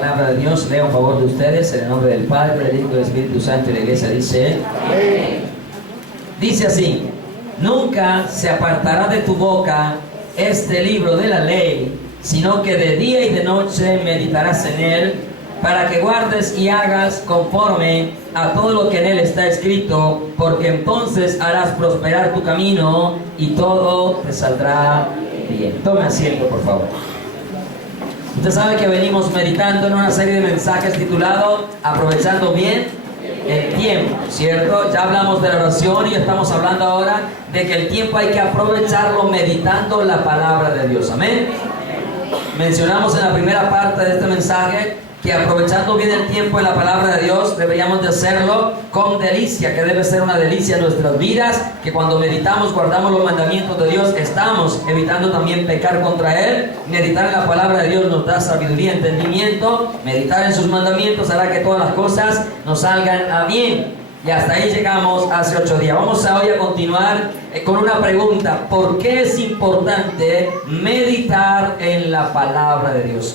palabra de Dios. Leo a favor de ustedes en el nombre del Padre, del Hijo y del Espíritu Santo, y la iglesia dice: amén. Dice así: nunca se apartará de tu boca este libro de la ley, sino que de día y de noche meditarás en él, para que guardes y hagas conforme a todo lo que en él está escrito, porque entonces harás prosperar tu camino y todo te saldrá bien. Tome asiento, por favor. Usted sabe que venimos meditando en una serie de mensajes titulado Aprovechando bien el tiempo, ¿cierto? Ya hablamos de la oración y estamos hablando ahora de que el tiempo hay que aprovecharlo meditando la palabra de Dios. Amén. Mencionamos en la primera parte de este mensaje que aprovechando bien el tiempo en la palabra de Dios deberíamos de hacerlo con delicia, que debe ser una delicia en nuestras vidas, que cuando meditamos, guardamos los mandamientos de Dios, estamos evitando también pecar contra Él. Meditar en la palabra de Dios nos da sabiduría, entendimiento. Meditar en sus mandamientos hará que todas las cosas nos salgan a bien. Y hasta ahí llegamos hace 8 días. Vamos hoy a continuar con una pregunta: ¿por qué es importante meditar en la palabra de Dios?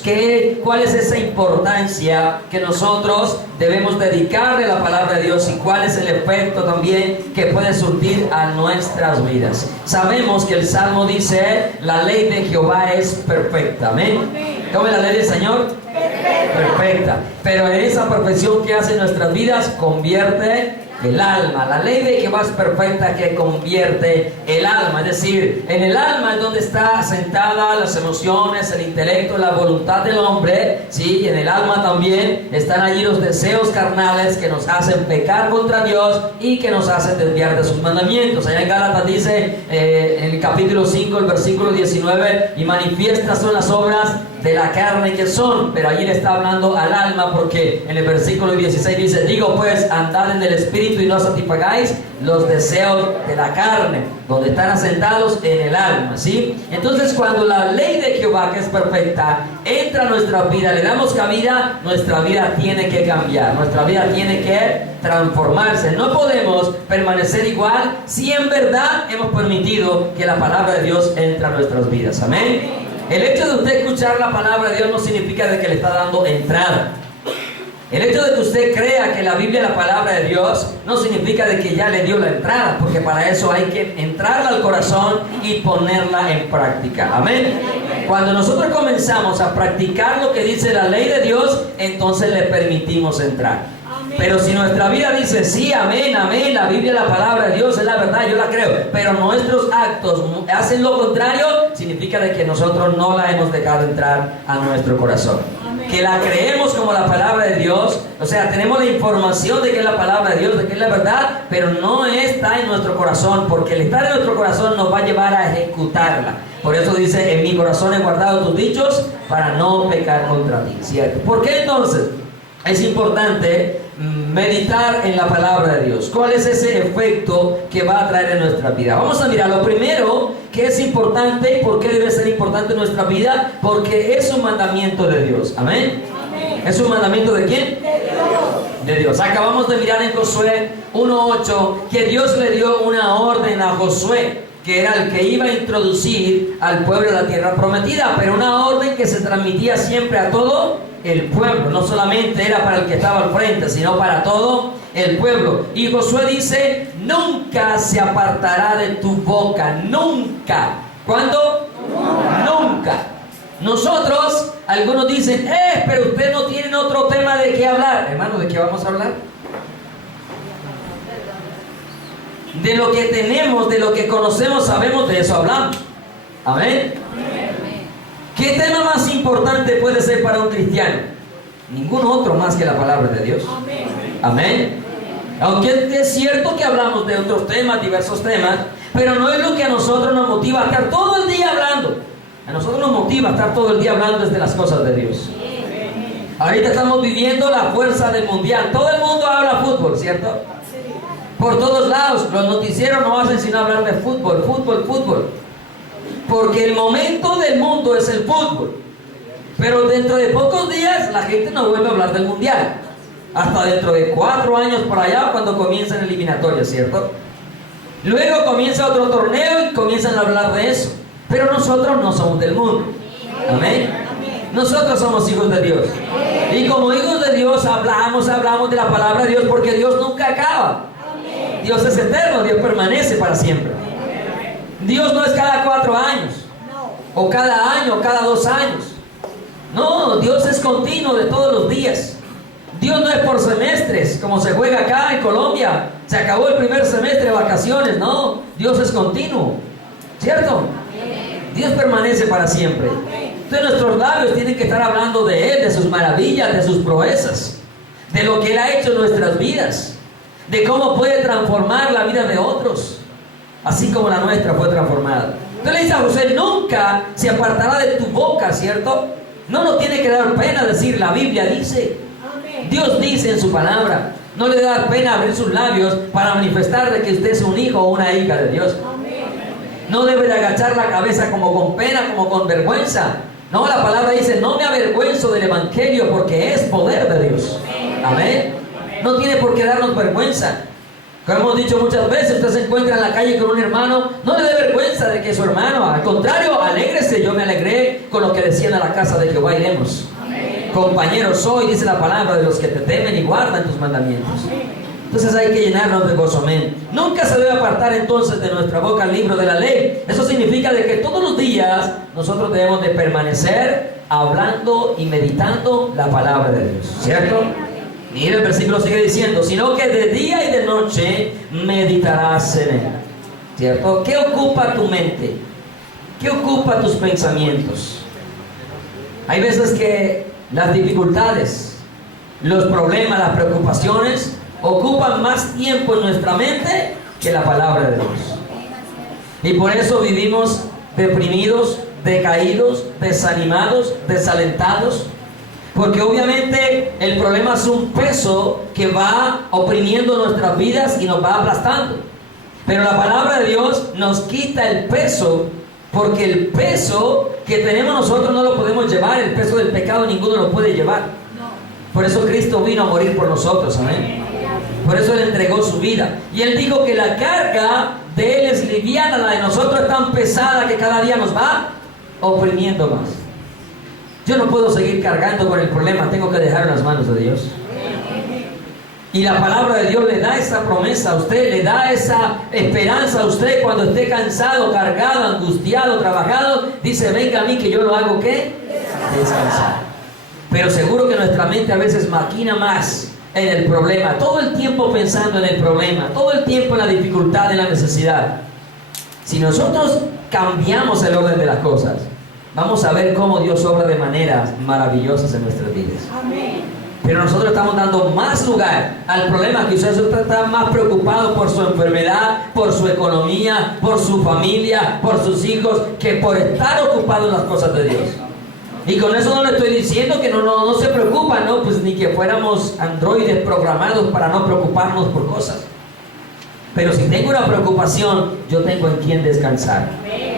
¿Cuál es esa importancia que nosotros debemos dedicarle a la palabra de Dios? ¿Y cuál es el efecto también que puede surtir a nuestras vidas? Sabemos que el Salmo dice: la ley de Jehová es perfecta. Amén. ¿Cómo es la ley del Señor? Perfecta. Pero en esa perfección que hace en nuestras vidas, convierte el alma. La ley de Jehová es perfecta, que convierte el alma. Es decir, en el alma es donde está sentada las emociones, el intelecto, la voluntad del hombre, ¿sí? Y en el alma también están allí los deseos carnales que nos hacen pecar contra Dios y que nos hacen desviar de sus mandamientos. Allá en Gálatas dice, en el capítulo 5, el versículo 19: y manifiestas son las obras de la carne que son. Pero allí le está hablando al alma, porque en el versículo 16 dice: digo pues, andad en el Espíritu y no satisfagáis los deseos de la carne, donde están asentados en el alma, ¿sí? Entonces, cuando la ley de Jehová, que es perfecta, entra a nuestra vida, le damos cabida, nuestra vida tiene que cambiar, nuestra vida tiene que transformarse. No podemos permanecer igual si en verdad hemos permitido que la palabra de Dios entre a nuestras vidas. Amén. El hecho de usted escuchar la palabra de Dios no significa de que le está dando entrada. El hecho de que usted crea que la Biblia es la palabra de Dios no significa de que ya le dio la entrada, porque para eso hay que entrarla al corazón y ponerla en práctica. Amén. Cuando nosotros comenzamos a practicar lo que dice la ley de Dios, entonces le permitimos entrar. Pero si nuestra vida dice: sí, amén, amén, la Biblia es la palabra de Dios, es la verdad, yo la creo, pero nuestros actos hacen lo contrario, significa de que nosotros no la hemos dejado entrar a nuestro corazón. Amén. Que la creemos como la palabra de Dios, o sea, tenemos la información de que es la palabra de Dios, de que es la verdad, pero no está en nuestro corazón, porque el estar en nuestro corazón nos va a llevar a ejecutarla. Por eso dice: en mi corazón he guardado tus dichos para no pecar contra ti, ¿cierto? ¿Por qué entonces es importante meditar en la palabra de Dios? ¿Cuál es ese efecto que va a traer en nuestra vida? Vamos a mirar lo primero que es importante. ¿Y por qué debe ser importante en nuestra vida? Porque es un mandamiento de Dios. Amén. Amén. ¿Es un mandamiento de quién? De Dios. De Dios. Acabamos de mirar en Josué 1:8 que Dios le dio una orden a Josué, que era el que iba a introducir al pueblo a la tierra prometida, pero una orden que se transmitía siempre a todo el pueblo. No solamente era para el que estaba al frente, sino para todo el pueblo. Y Josué dice: nunca se apartará de tu boca. Nunca. ¿Cuándo? Nunca. Nosotros, algunos dicen: pero ustedes no tienen otro tema de qué hablar. Hermano, ¿de qué vamos a hablar? De lo que tenemos, de lo que conocemos, sabemos, de eso hablamos. Amén. ¿Qué tema más importante puede ser para un cristiano? Ningún otro más que la palabra de Dios. Amén. Aunque es cierto que hablamos de otros temas, diversos temas, pero no es lo que a nosotros nos motiva a estar todo el día hablando. A nosotros nos motiva a estar todo el día hablando desde las cosas de Dios. Ahorita estamos viviendo la fuerza del mundial. Todo el mundo habla fútbol, ¿cierto? Por todos lados. Los noticieros no hacen sino hablar de fútbol, fútbol, fútbol. Porque el momento del mundo es el fútbol. Pero dentro de pocos días la gente no vuelve a hablar del mundial. Hasta dentro de 4 años por allá, cuando comienzan eliminatorias, ¿cierto? Luego comienza otro torneo y comienzan a hablar de eso. Pero nosotros no somos del mundo. Amén. Nosotros somos hijos de Dios. Y como hijos de Dios hablamos de la palabra de Dios, porque Dios nunca acaba. Dios es eterno, Dios permanece para siempre. Dios no es cada 4 años, o cada año, o cada 2 años. No, Dios es continuo de todos los días. Dios no es por semestres, como se juega acá en Colombia. Se acabó el primer semestre de vacaciones. No, Dios es continuo, ¿cierto? Dios permanece para siempre. Entonces nuestros labios tienen que estar hablando de Él, de sus maravillas, de sus proezas, de lo que Él ha hecho en nuestras vidas, de cómo puede transformar la vida de otros, así como la nuestra fue transformada. Entonces le dice a José: nunca se apartará de tu boca, ¿cierto? No nos tiene que dar pena decir, la Biblia dice, Dios dice en su palabra. No le da pena abrir sus labios para manifestar de que usted es un hijo o una hija de Dios. No debe de agachar la cabeza como con pena, como con vergüenza. No, la palabra dice: no me avergüenzo del evangelio, porque es poder de Dios. Amén. No tiene por qué darnos vergüenza. Como hemos dicho muchas veces, usted se encuentra en la calle con un hermano, no le dé vergüenza de que es su hermano. Al contrario, alégrese. Yo me alegré con lo que decían: a la casa de Jehová iremos. Compañeros soy, dice la palabra, de los que te temen y guardan tus mandamientos. Entonces hay que llenarnos de gozo. Amén. Nunca se debe apartar entonces de nuestra boca el libro de la ley. Eso significa de que todos los días nosotros debemos de permanecer hablando y meditando la palabra de Dios, ¿cierto? Mira, el versículo sigue diciendo: sino que de día y de noche meditarás en él, ¿cierto? ¿Qué ocupa tu mente? ¿Qué ocupa tus pensamientos? Hay veces que las dificultades, los problemas, las preocupaciones ocupan más tiempo en nuestra mente que la palabra de Dios. Y por eso vivimos deprimidos, decaídos, desanimados, desalentados. Porque obviamente el problema es un peso que va oprimiendo nuestras vidas y nos va aplastando. Pero la palabra de Dios nos quita el peso, porque el peso que tenemos nosotros no lo podemos llevar. El peso del pecado ninguno lo puede llevar. Por eso Cristo vino a morir por nosotros, amén. Por eso Él entregó su vida. Y Él dijo que la carga de Él es liviana, la de nosotros es tan pesada que cada día nos va oprimiendo más. Yo no puedo seguir cargando con el problema, tengo que dejar en las manos de Dios. Y la palabra de Dios le da esa promesa a usted, le da esa esperanza a usted cuando esté cansado, cargado, angustiado, trabajado. Dice: venga a mí que yo lo hago, ¿qué? Descansar. Pero seguro que nuestra mente a veces maquina más en el problema, todo el tiempo pensando en el problema, todo el tiempo en la dificultad, en la necesidad. Si nosotros cambiamos el orden de las cosas, vamos a ver cómo Dios obra de maneras maravillosas en nuestras vidas. Amén. Pero nosotros estamos dando más lugar al problema, que usted está más preocupado por su enfermedad, por su economía, por su familia, por sus hijos, que por estar ocupado en las cosas de Dios. Y con eso no le estoy diciendo que no se preocupa, no, pues ni que fuéramos androides programados para no preocuparnos por cosas. Pero si tengo una preocupación, yo tengo en quién descansar.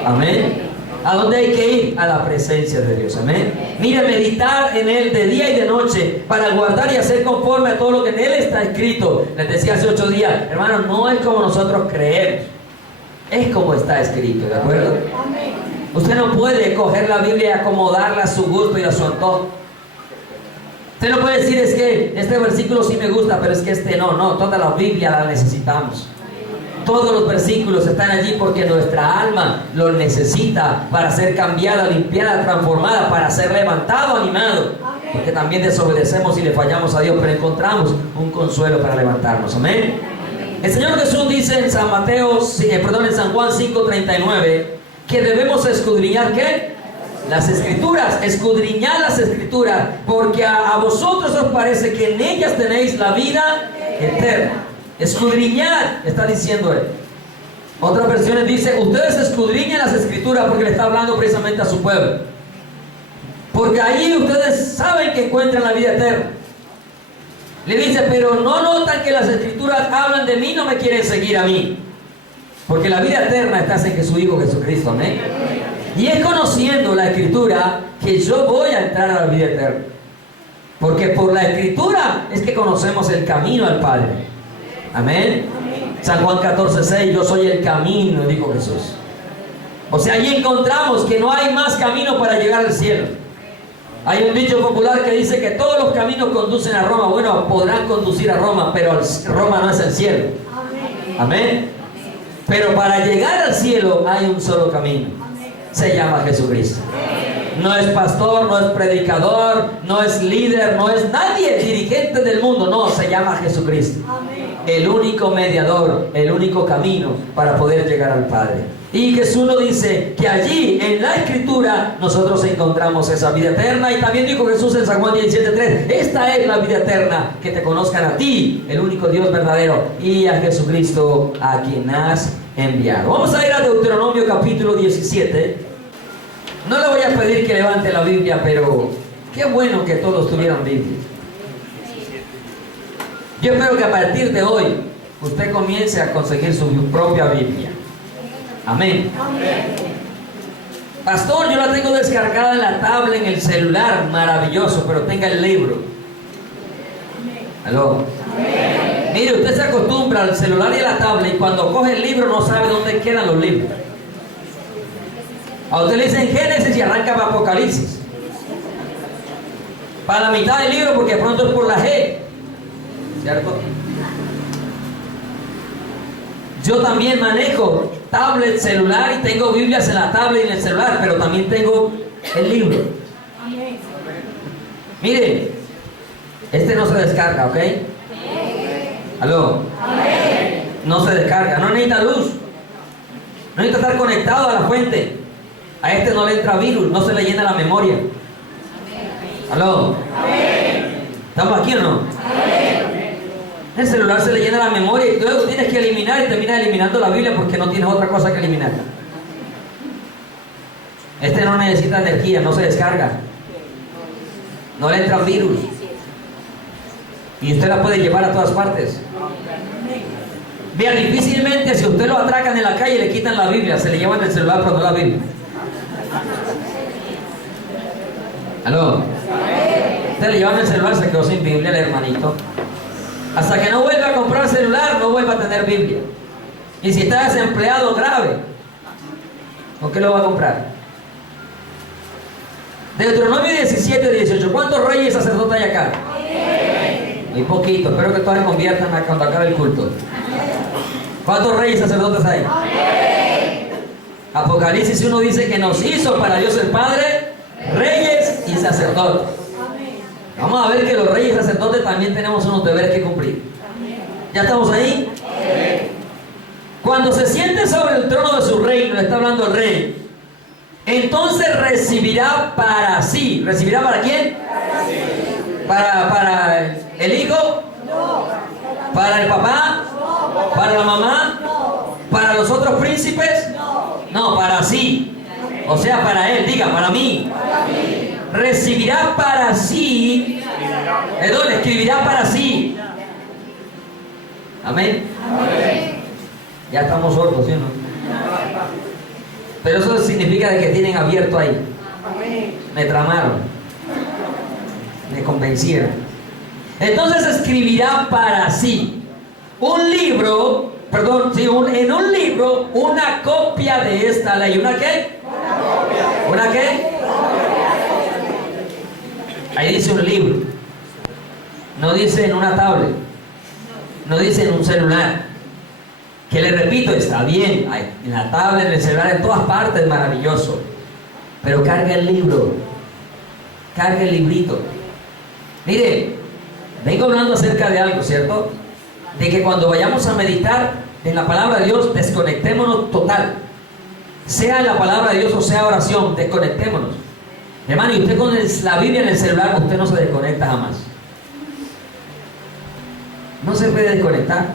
Amén. ¿A dónde hay que ir? A la presencia de Dios. Amén. Mire, meditar en Él de día y de noche para guardar y hacer conforme a todo lo que en Él está escrito. Les decía hace 8 días, hermanos, no es como nosotros creemos, es como está escrito, ¿de acuerdo? Amén. Usted no puede coger la Biblia y acomodarla a su gusto y a su antojo. Usted no puede decir: es que este versículo sí me gusta, pero es que este no. No, toda la Biblia la necesitamos. Todos los versículos están allí porque nuestra alma los necesita para ser cambiada, limpiada, transformada, para ser levantado, animado. Porque también desobedecemos y le fallamos a Dios, pero encontramos un consuelo para levantarnos. Amén. El Señor Jesús dice en San Juan 5:39 que debemos escudriñar, ¿qué? Las Escrituras. Escudriñar las Escrituras, porque a vosotros os parece que en ellas tenéis la vida eterna. Escudriñar, está diciendo Él. Otras versiones dice: ustedes escudriñan las Escrituras, porque le está hablando precisamente a su pueblo. Porque ahí ustedes saben que encuentran la vida eterna. Le dice: pero no notan que las Escrituras hablan de mí, no me quieren seguir a mí. Porque la vida eterna está en su Hijo Jesucristo. Amén. Y es conociendo la Escritura que yo voy a entrar a la vida eterna. Porque por la Escritura es que conocemos el camino al Padre. Amén. San Juan 14:6, yo soy el camino, dijo Jesús. O sea, allí encontramos que no hay más camino para llegar al cielo. Hay un dicho popular que dice que todos los caminos conducen a Roma. Bueno, podrán conducir a Roma, pero Roma no es el cielo. Amén. Pero para llegar al cielo hay un solo camino. Se llama Jesucristo. No es pastor, no es predicador, no es líder, no es nadie dirigente del mundo. No, se llama Jesucristo. El único mediador, el único camino para poder llegar al Padre. Y Jesús nos dice que allí en la Escritura nosotros encontramos esa vida eterna. Y también dijo Jesús en San Juan 17:3: esta es la vida eterna, que te conozcan a ti, el único Dios verdadero, y a Jesucristo a quien has enviado. Vamos a ir a Deuteronomio capítulo 17. No le voy a pedir que levante la Biblia, pero qué bueno que todos tuvieran Biblia. Yo espero que a partir de hoy usted comience a conseguir su propia Biblia. Amén. Pastor, yo la tengo descargada en la tablet, en el celular, maravilloso, pero tenga el libro. ¿Aló? Mire, usted se acostumbra al celular y a la tablet, y cuando coge el libro no sabe dónde quedan los libros. A usted le dicen Génesis y arranca para Apocalipsis. Para la mitad del libro, porque de pronto es por la G. ¿Cierto? Yo también manejo tablet, celular, y tengo Biblias en la tablet y en el celular, pero también tengo el libro. Mire, este no se descarga, ¿ok? ¿Aló? No se descarga, no necesita luz, no necesita estar conectado a la fuente. A este no le entra virus, no se le llena la memoria. ¿Aló? ¿Estamos aquí o no? El celular se le llena la memoria y luego tienes que eliminar, y terminas eliminando la Biblia porque no tienes otra cosa que eliminar. Este no necesita energía, no se descarga, no le entra virus, y usted la puede llevar a todas partes. Vean, difícilmente si usted lo atracan en la calle y le quitan la Biblia, se le llevan el celular pero no la Biblia. ¿Aló? Usted le llevan el celular, se quedó sin Biblia el hermanito. Hasta que no vuelva a comprar celular, no vuelva a tener Biblia. Y si está desempleado grave, ¿por qué lo va a comprar? Deuteronomio 17:18. ¿Cuántos reyes y sacerdotes hay acá? Muy poquito. Espero que todos se conviertan cuando acabe el culto. ¿Cuántos reyes y sacerdotes hay? Apocalipsis 1 dice que nos hizo para Dios el Padre reyes y sacerdotes. Vamos a ver que los reyes y sacerdotes también tenemos unos deberes que cumplir. ¿Ya estamos ahí? Cuando se siente sobre el trono de su reino, le está hablando el rey, entonces recibirá para sí. ¿Recibirá para quién? ¿Para el hijo? ¿Para el papá? ¿Para la mamá? ¿Para los otros príncipes? No, para sí. O sea, para él, diga, para mí. Recibirá para sí, perdón, escribirá para sí. Amén. Ya estamos sordos, ¿sí o no? Pero eso significa de que tienen abierto ahí. Me tramaron, me convencieron. Entonces escribirá para sí un libro, perdón, sí, en un libro una copia de esta ley. ¿Una qué? ¿Una qué? Ahí dice un libro, no dice en una tablet, no dice en un celular, que le repito, está bien, en la tablet, en el celular, en todas partes, maravilloso, pero carga el libro, carga el librito. Mire, vengo hablando acerca de algo, ¿cierto? De que cuando vayamos a meditar en la palabra de Dios, desconectémonos total, sea la palabra de Dios o sea oración, desconectémonos. Hermano, y usted con la Biblia en el celular, usted no se desconecta jamás. No se puede desconectar.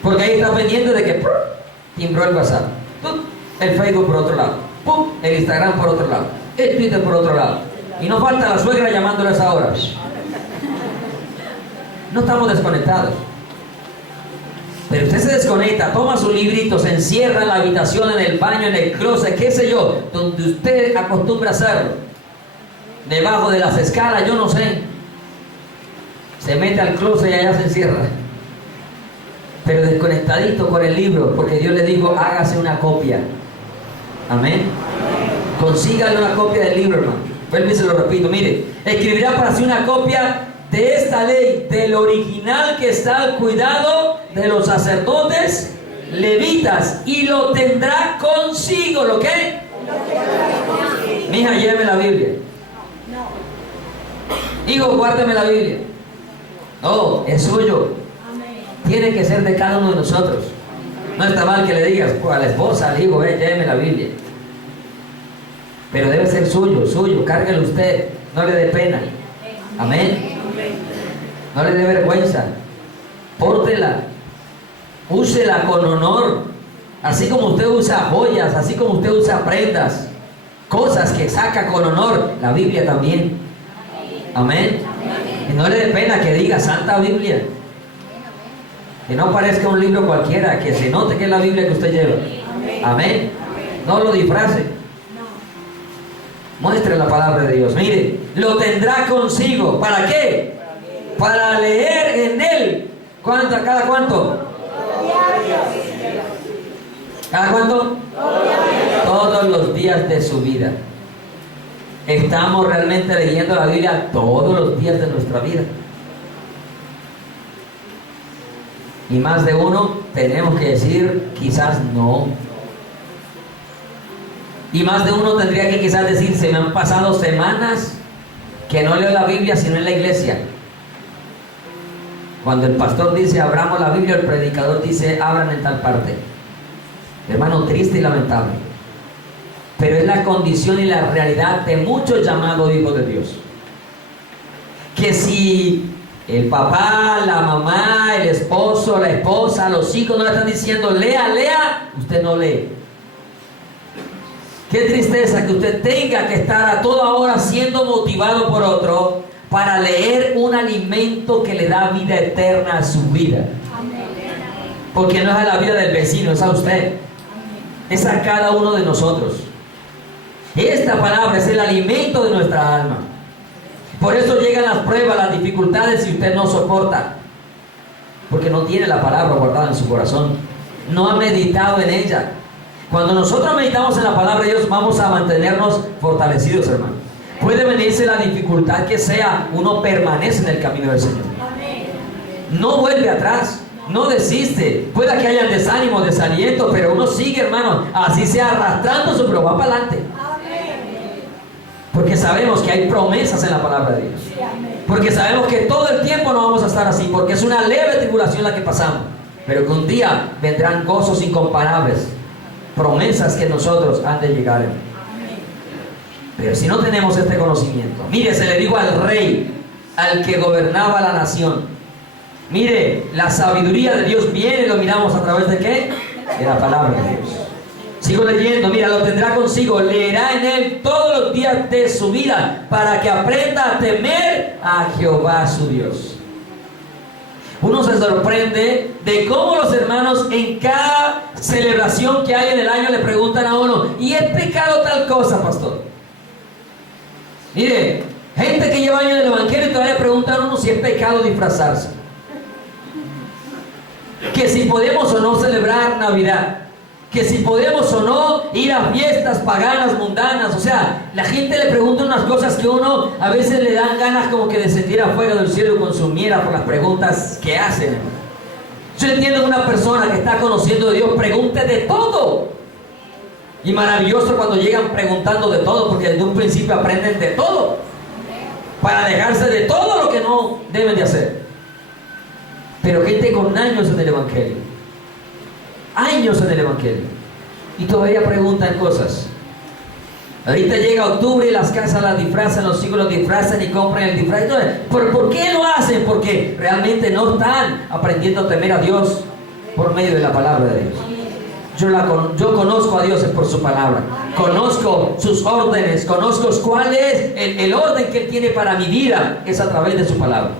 Porque ahí está pendiente de que timbró el WhatsApp, el Facebook por otro lado, el Instagram por otro lado, el Twitter por otro lado. Y no falta la suegra llamándole a esa hora. No estamos desconectados. Pero usted se desconecta, toma su librito, se encierra en la habitación, en el baño, en el closet, qué sé yo, donde usted acostumbra hacerlo. Debajo de las escalas, yo no sé. Se mete al closet y allá se encierra. Pero desconectadito con el libro, porque Dios le dijo, hágase una copia. Amén. Consígale una copia del libro, hermano. Vuelvo y se lo repito, mire, escribirá para sí una copia de esta ley, del original que está al cuidado de los sacerdotes levitas, y lo tendrá consigo. ¿Lo qué? Mija, lléveme la Biblia. Hijo, guárdeme la Biblia. No, es suyo. Tiene que ser de cada uno de nosotros. No está mal que le digas a la esposa, al hijo, lléveme la Biblia. Pero debe ser suyo, cárguelo usted, no le dé pena. Amén. No le dé vergüenza. Pórtela. Úsela con honor. Así como usted usa joyas, así como usted usa prendas, cosas que saca con honor, la Biblia también. Amén. Y no le dé pena que diga Santa Biblia. Que no parezca un libro cualquiera, que se note que es la Biblia que usted lleva. Amén. No lo disfrace. Muestre la palabra de Dios. Mire, lo tendrá consigo. ¿Para qué? Para leer en él. ¿Cuánto? ¿Cada cuánto? ¿Cada cuánto? Todos los días de su vida. ¿Estamos realmente leyendo la Biblia todos los días de nuestra vida? Y más de uno tenemos que decir, quizás no. Y más de uno tendría que quizás decir, se me han pasado semanas que no leo la Biblia sino en la iglesia. Cuando el pastor dice, abramos la Biblia, el predicador dice, abran en tal parte. Hermano, triste y lamentable. Pero es la condición y la realidad de muchos llamados hijos de Dios. Que si el papá, la mamá, el esposo, la esposa, los hijos no le están diciendo, lea, lea, usted no lee. Qué tristeza que usted tenga que estar a toda hora siendo motivado por otro para leer un alimento que le da vida eterna a su vida. Porque no es a la vida del vecino, es a usted. Es a cada uno de nosotros. Esta palabra es el alimento de nuestra alma. Por eso llegan las pruebas, las dificultades, si usted no soporta. Porque no tiene la palabra guardada en su corazón. No ha meditado en ella. Cuando nosotros meditamos en la palabra de Dios, vamos a mantenernos fortalecidos, hermano. Puede venirse la dificultad que sea, uno permanece en el camino del Señor. No vuelve atrás, no desiste. Puede que haya desánimo, desaliento, pero uno sigue, hermano, así sea arrastrándose, pero va para adelante. Porque sabemos que hay promesas en la palabra de Dios. Porque sabemos que todo el tiempo no vamos a estar así, porque es una leve tribulación la que pasamos, pero que un día vendrán gozos incomparables, promesas que nosotros han de llegar. Pero si no tenemos este conocimiento, mire, se le dijo al rey, al que gobernaba la nación, mire, la sabiduría de Dios viene, lo miramos a través de ¿qué? De la palabra de Dios. Sigo leyendo, mira, lo tendrá consigo, leerá en él todos los días de su vida, para que aprenda a temer a Jehová su Dios. Uno se sorprende de cómo los hermanos en cada celebración que hay en el año le preguntan a uno, ¿y es pecado tal cosa, pastor? Mire, gente que lleva años en el evangelio y todavía le preguntan a uno si es pecado disfrazarse. Que si podemos o no celebrar Navidad. Que si podemos o no ir a fiestas paganas, mundanas. O sea, la gente le pregunta unas cosas que uno a veces le dan ganas como que descendiera fuego del cielo y consumiera por las preguntas que hacen. Yo entiendo que una persona que está conociendo de Dios pregunte de todo. Y maravilloso cuando llegan preguntando de todo, porque desde un principio aprenden de todo. Para dejarse de todo lo que no deben de hacer. Pero gente con años en el evangelio. Años en el evangelio. Y todavía preguntan cosas. Ahorita llega octubre y las casas las disfrazan, los hijos los disfrazan y compran el disfraz. ¿Por qué lo hacen? Porque realmente no están aprendiendo a temer a Dios por medio de la palabra de Dios. Yo conozco a Dios por su palabra. Conozco sus órdenes. Conozco cuál es el orden que Él tiene para mi vida. Es a través de su palabra.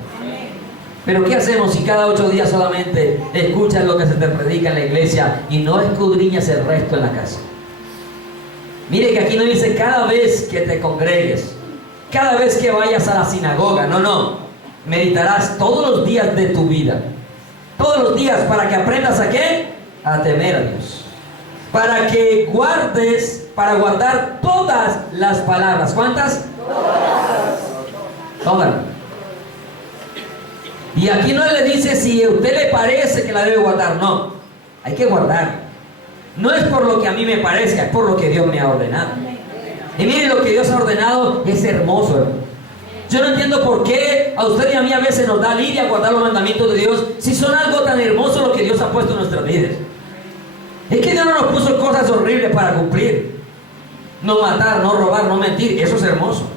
Pero ¿qué hacemos si cada 8 días solamente escuchas lo que se te predica en la iglesia y no escudriñas el resto en la casa? Mire que aquí no dice cada vez que te congregues, cada vez que vayas a la sinagoga. No. Meditarás todos los días de tu vida. Todos los días, para que aprendas ¿a qué? A temer a Dios. Para que guardes, para guardar todas las palabras. ¿Cuántas? Todas. Y aquí no le dice si a usted le parece que la debe guardar. No, hay que guardar. No es por lo que a mí me parezca, es por lo que Dios me ha ordenado. Y mire, lo que Dios ha ordenado es hermoso, hermano. Yo no entiendo por qué a usted y a mí a veces nos da lidia guardar los mandamientos de Dios, si son algo tan hermoso lo que Dios ha puesto en nuestras vidas. Es que Dios no nos puso cosas horribles para cumplir. No matar, no robar, no mentir. Eso es hermoso.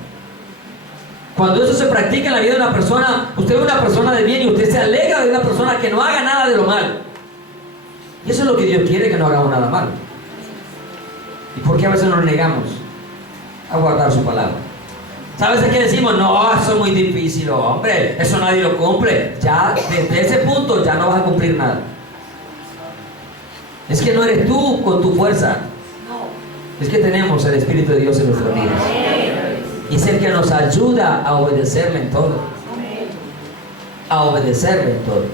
Cuando eso se practica en la vida de una persona, usted ve una persona de bien y usted se alegra de una persona que no haga nada de lo malo. Y eso es lo que Dios quiere, que no hagamos nada malo. ¿Y por qué a veces nos negamos a guardar su palabra? ¿Sabes de qué decimos? No, eso es muy difícil, hombre, eso nadie lo cumple. Ya, desde ese punto, ya no vas a cumplir nada. Es que no eres tú con tu fuerza. Es que tenemos el Espíritu de Dios en nuestras vidas. Y es el que nos ayuda a obedecerle en todo. A obedecerle en todo.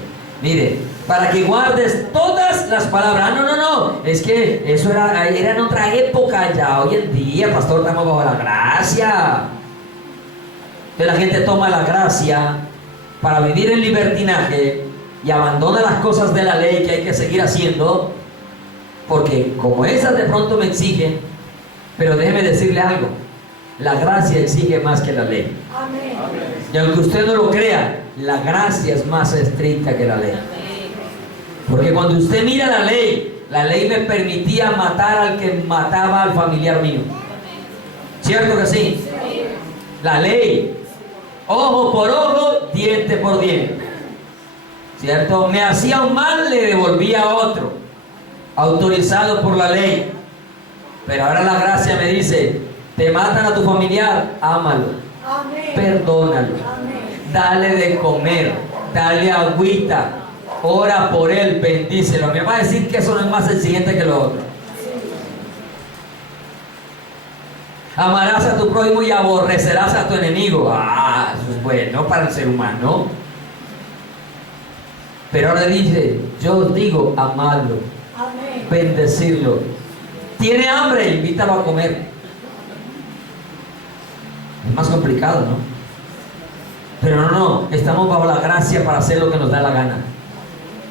Mire, para que guardes todas las palabras. No. Es que eso era en otra época ya. Hoy en día, pastor, estamos bajo la gracia. Entonces la gente toma la gracia para vivir en libertinaje y abandona las cosas de la ley que hay que seguir haciendo, porque como esas de pronto me exigen. Pero déjeme decirle algo, la gracia exige más que la ley. Amén. Y aunque usted no lo crea, la gracia es más estricta que la ley. Porque cuando usted mira la ley me permitía matar al que mataba al familiar mío. ¿Cierto que sí? La ley, ojo por ojo, diente por diente. ¿Cierto? Me hacía un mal, le devolvía a otro, autorizado por la ley. Pero ahora la gracia me dice, te matan a tu familiar, ámalo. Amén. Perdónalo. Amén. Dale de comer, dale agüita, ora por él, bendícelo. Me va a decir que eso no es más exigente que lo otro. Amarás a tu prójimo y aborrecerás a tu enemigo. Eso es bueno para el ser humano. Pero ahora dice, yo os digo, amadlo. Amén. Bendecirlo. Tiene hambre, invítalo a comer. Es más complicado, ¿no? Pero no, estamos bajo la gracia para hacer lo que nos da la gana.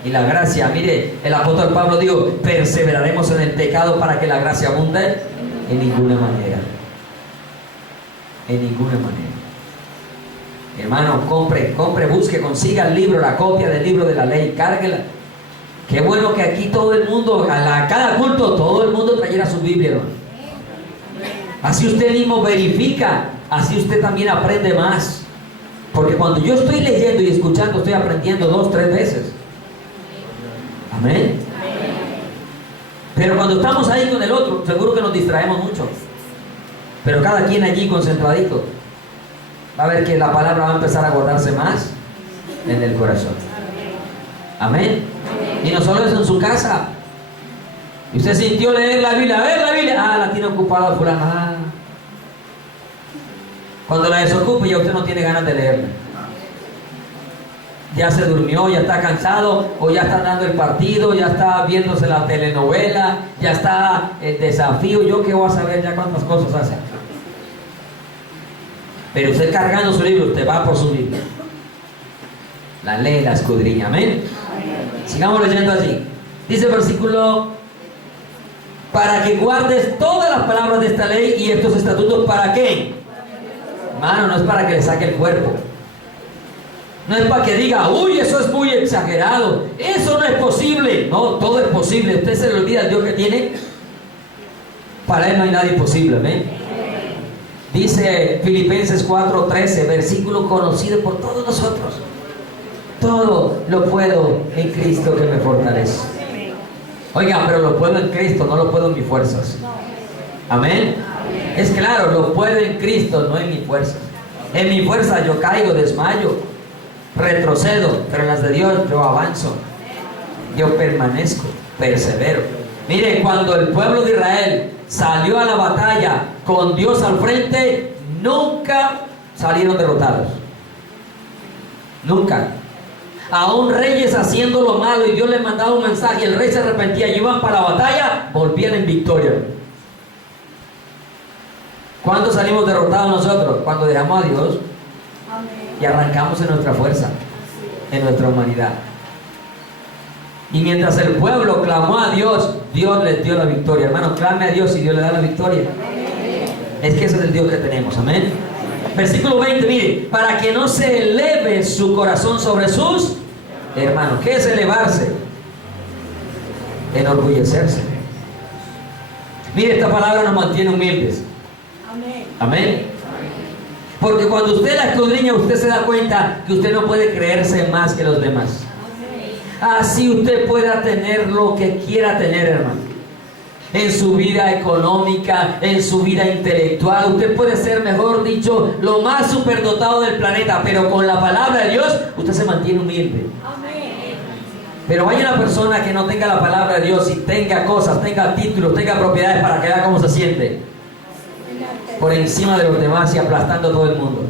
Y la gracia, mire, el apóstol Pablo dijo, perseveraremos en el pecado para que la gracia abunde. En ninguna manera. En ninguna manera. Hermano, compre, busque, consiga el libro, la copia del libro de la ley, cárguela. Qué bueno que aquí todo el mundo, a cada culto, todo el mundo trayera su Biblia, hermano. Así usted mismo verifica, así usted también aprende más. Porque cuando yo estoy leyendo y escuchando, estoy aprendiendo 2, 3 veces. Amén. Pero cuando estamos ahí con el otro, seguro que nos distraemos mucho. Pero cada quien allí concentradito, va a ver que la palabra va a empezar a guardarse más en el corazón. Amén. Y no solo eso, en su casa. Y usted sintió leer la Biblia. A ver la Biblia. La tiene ocupada fulana. Cuando la desocupe ya usted no tiene ganas de leerla. Ya se durmió, ya está cansado, o ya está dando el partido, ya está viéndose la telenovela, ya está el desafío. Yo que voy a saber ya cuántas cosas hace. Pero usted cargando su libro, usted va por su Biblia. La lee, la escudriña. Amén. Sigamos leyendo allí. Dice el versículo, para que guardes todas las palabras de esta ley y estos estatutos. ¿Para qué? Hermano, no es para que le saque el cuerpo. No es para que diga, uy, eso es muy exagerado, eso no es posible. No, todo es posible. Usted se le olvida el Dios que tiene. Para Él no hay nada imposible. Amén. Dice Filipenses 4:13, versículo conocido por todos nosotros. Todo lo puedo en Cristo que me fortalece. Oiga, pero lo puedo en Cristo, no lo puedo en mis fuerzas. Amén. Es claro, lo puedo en Cristo, no en mi fuerza. En mi fuerza yo caigo, desmayo, retrocedo, pero en las de Dios yo avanzo. Yo permanezco, persevero. Mire, cuando el pueblo de Israel salió a la batalla con Dios al frente, nunca salieron derrotados. Nunca. Aún reyes haciendo lo malo y Dios les mandaba un mensaje y el rey se arrepentía y iban para la batalla, volvían en victoria. ¿Cuándo salimos derrotados nosotros? Cuando dejamos a Dios y arrancamos en nuestra fuerza, en nuestra humanidad. Y mientras el pueblo clamó a Dios, Dios les dio la victoria. Hermano, clame a Dios y Dios le da la victoria. Es que ese es el Dios que tenemos, amén. Versículo 20, mire, para que no se eleve su corazón sobre sus hermanos. ¿Qué es elevarse? Enorgullecerse. Mire, esta palabra nos mantiene humildes. Amén. Porque cuando usted la escudriña, usted se da cuenta que usted no puede creerse más que los demás. Así usted pueda tener lo que quiera tener, hermano. En su vida económica, en su vida intelectual, usted puede ser, mejor dicho, lo más superdotado del planeta, pero con la palabra de Dios, usted se mantiene humilde. Pero vaya una persona que no tenga la palabra de Dios y tenga cosas, tenga títulos, tenga propiedades para que vea cómo se siente. Por encima de los demás y aplastando a todo el mundo.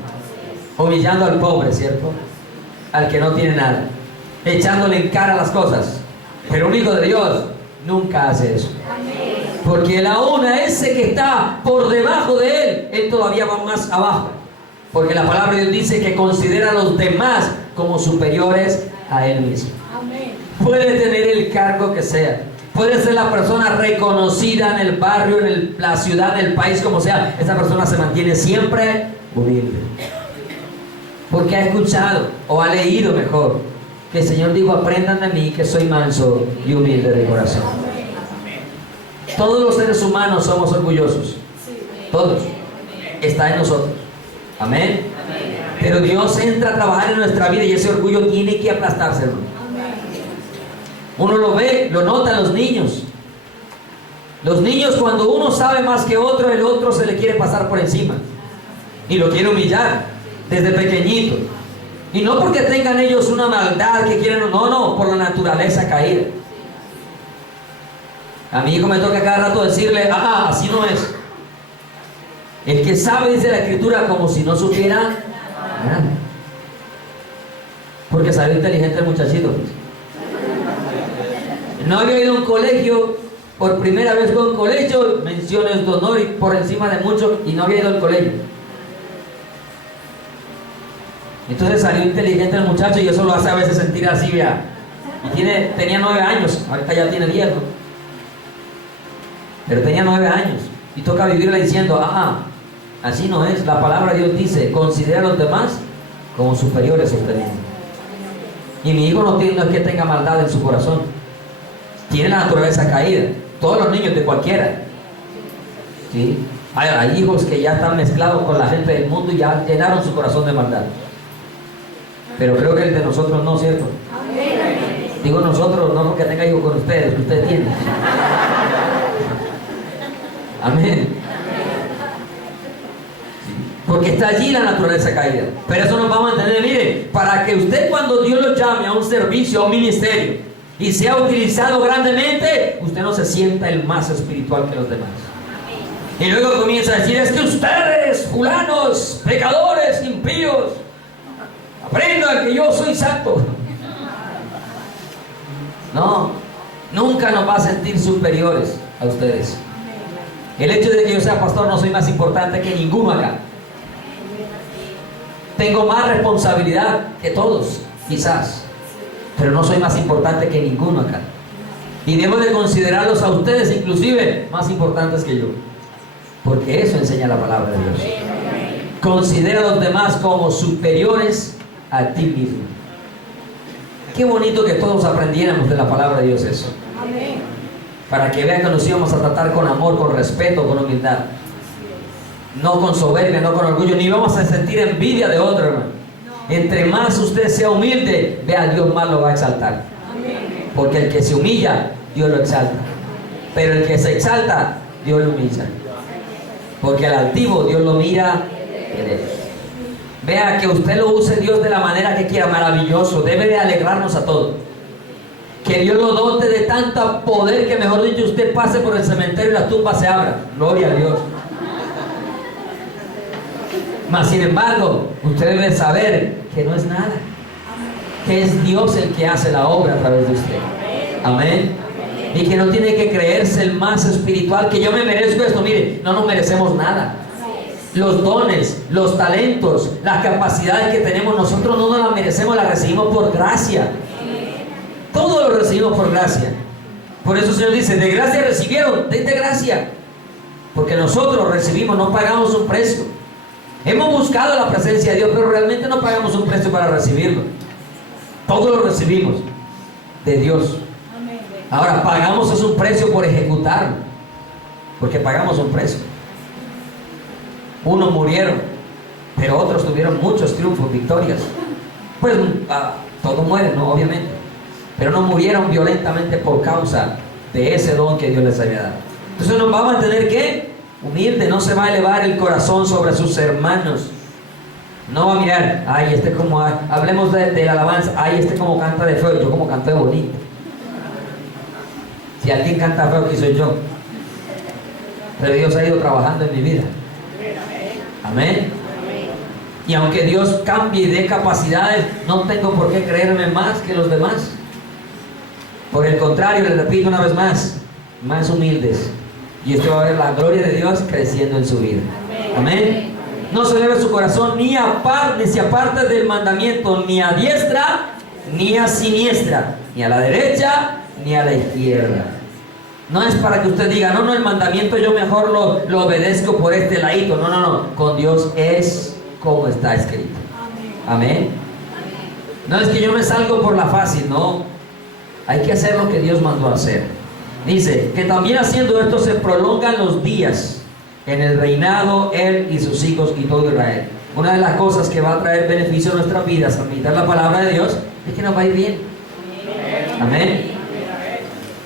Humillando al pobre, ¿cierto? Al que no tiene nada. Echándole en cara las cosas. Pero un hijo de Dios nunca hace eso. Porque aún a ese que está por debajo de él todavía va más abajo. Porque la palabra de Dios dice que considera a los demás como superiores a él mismo. Puede tener el cargo que sea. Puede ser la persona reconocida en el barrio, en la ciudad, en el país, como sea. Esa persona se mantiene siempre humilde. Porque ha escuchado o ha leído mejor que el Señor dijo: aprendan de mí que soy manso y humilde de corazón. Todos los seres humanos somos orgullosos. Todos. Está en nosotros. Amén. Pero Dios entra a trabajar en nuestra vida y ese orgullo tiene que aplastarse, hermano. Uno lo ve, lo nota en los niños. Los niños, cuando uno sabe más que otro, el otro se le quiere pasar por encima y lo quiere humillar desde pequeñito. Y no porque tengan ellos una maldad que quieren, no, por la naturaleza caída. A mi hijo me toca cada rato decirle: así no es. El que sabe, dice la Escritura, como si no supiera nada. Porque salió inteligente el muchachito. No había ido a un colegio, por primera vez fue a un colegio, menciones de honor y por encima de mucho, y no había ido al colegio. Entonces salió inteligente el muchacho y eso lo hace a veces sentir así, vea. Y tenía 9 años, ahorita ya tiene 10, ¿no? Pero tenía 9 años y toca vivirle diciendo: así no es. La palabra de Dios dice: considera a los demás como superiores a usted mismo. Y mi hijo no es que tenga maldad en su corazón. Tiene la naturaleza caída. Todos los niños de cualquiera. ¿Sí? Hay hijos que ya están mezclados con la gente del mundo y ya llenaron su corazón de maldad. Pero creo que el de nosotros no, ¿cierto? Digo nosotros, no porque tenga hijos con ustedes, que ustedes tienen. Amén. Porque está allí la naturaleza caída. Pero eso nos va a mantener, mire, para que usted, cuando Dios lo llame a un servicio, a un ministerio, y sea utilizado grandemente, usted no se sienta el más espiritual que los demás. Y luego comienza a decir: es que ustedes, fulanos, pecadores, impíos, aprendan que yo soy santo. No, nunca nos va a sentir superiores a ustedes. El hecho de que yo sea pastor, no soy más importante que ninguno acá. Tengo más responsabilidad que todos, quizás, pero no soy más importante que ninguno acá. Y debo de considerarlos a ustedes inclusive más importantes que yo, porque eso enseña la palabra de Dios. Considera a los demás como superiores a ti mismo. Qué bonito que todos aprendiéramos de la palabra de Dios eso. Para que vean que nos íbamos a tratar con amor, con respeto, con humildad. No con soberbia, no con orgullo, ni vamos a sentir envidia de otro, hermano. Entre más usted sea humilde, vea, Dios más lo va a exaltar. Porque el que se humilla, Dios lo exalta. Pero el que se exalta, Dios lo humilla. Porque al altivo, Dios lo mira. Vea, que usted lo use Dios de la manera que quiera, maravilloso. Debe de alegrarnos a todos. Que Dios lo dote de tanto poder que, mejor dicho, usted pase por el cementerio y las tumbas se abran. Gloria a Dios. Mas sin embargo, usted debe saber que no es nada, que es Dios el que hace la obra a través de usted. Amén. Y que no tiene que creerse el más espiritual, que yo me merezco esto. Mire, no nos merecemos nada. Los dones, los talentos, las capacidades que tenemos, nosotros no nos las merecemos, las recibimos por gracia. Todo lo recibimos por gracia. Por eso el Señor dice, de gracia recibieron, de gracia. Porque nosotros recibimos, no pagamos un precio. Hemos buscado la presencia de Dios, pero realmente no pagamos un precio para recibirlo. Todo lo recibimos de Dios. Ahora, pagamos es un precio por ejecutarlo. Porque pagamos un precio. Unos murieron, pero otros tuvieron muchos triunfos, victorias. Pues todos mueren, ¿no? Obviamente. Pero no murieron violentamente por causa de ese don que Dios les había dado. Entonces nos va a mantener, ¿qué? Humilde, no se va a elevar el corazón sobre sus hermanos. No va a mirar, ay, este como, hablemos de la alabanza, ay, este como canta de feo, yo como canto de bonito. Si alguien canta feo, aquí soy yo. Pero Dios ha ido trabajando en mi vida. Amén. Y aunque Dios cambie y dé capacidades, no tengo por qué creerme más que los demás. Por el contrario, les repito una vez más humildes. Y usted va a ver la gloria de Dios creciendo en su vida. Amén. No se eleve su corazón ni se aparte del mandamiento, ni a diestra, ni a siniestra, ni a la derecha, ni a la izquierda. No es para que usted diga, no, el mandamiento yo mejor lo obedezco por este ladito. No. Con Dios es como está escrito. Amén. No es que yo me salgo por la fácil, no. Hay que hacer lo que Dios mandó a hacer. Dice que también haciendo esto se prolongan los días en el reinado, él y sus hijos y todo Israel. Una de las cosas que va a traer beneficio a nuestras vidas al meditar la palabra de Dios es que nos va a ir bien. Amén.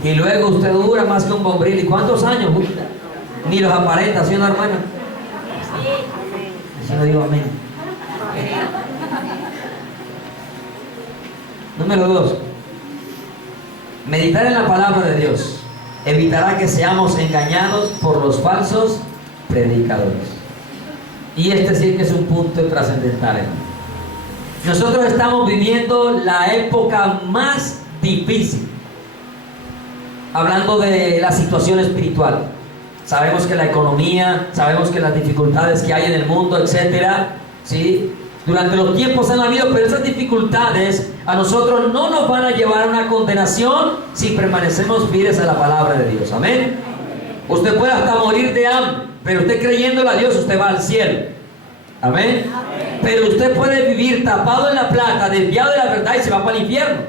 Y luego usted dura más que un bombril. ¿Y cuántos años? Ni los aparenta, ¿sí o no, hermana? Así no digo amén. Número 2. Meditar en la palabra de Dios evitará que seamos engañados por los falsos predicadores. Y este sí que es un punto trascendental, hermano. Nosotros estamos viviendo la época más difícil. Hablando de la situación espiritual. Sabemos que la economía, sabemos que las dificultades que hay en el mundo, etcétera, ¿sí? Durante los tiempos han habido, pero esas dificultades a nosotros no nos van a llevar a una condenación si permanecemos fieles a la palabra de Dios. Amén. Usted puede hasta morir de hambre, pero usted creyéndole a Dios, usted va al cielo. Amén. Pero usted puede vivir tapado en la plata, desviado de la verdad y se va para el infierno.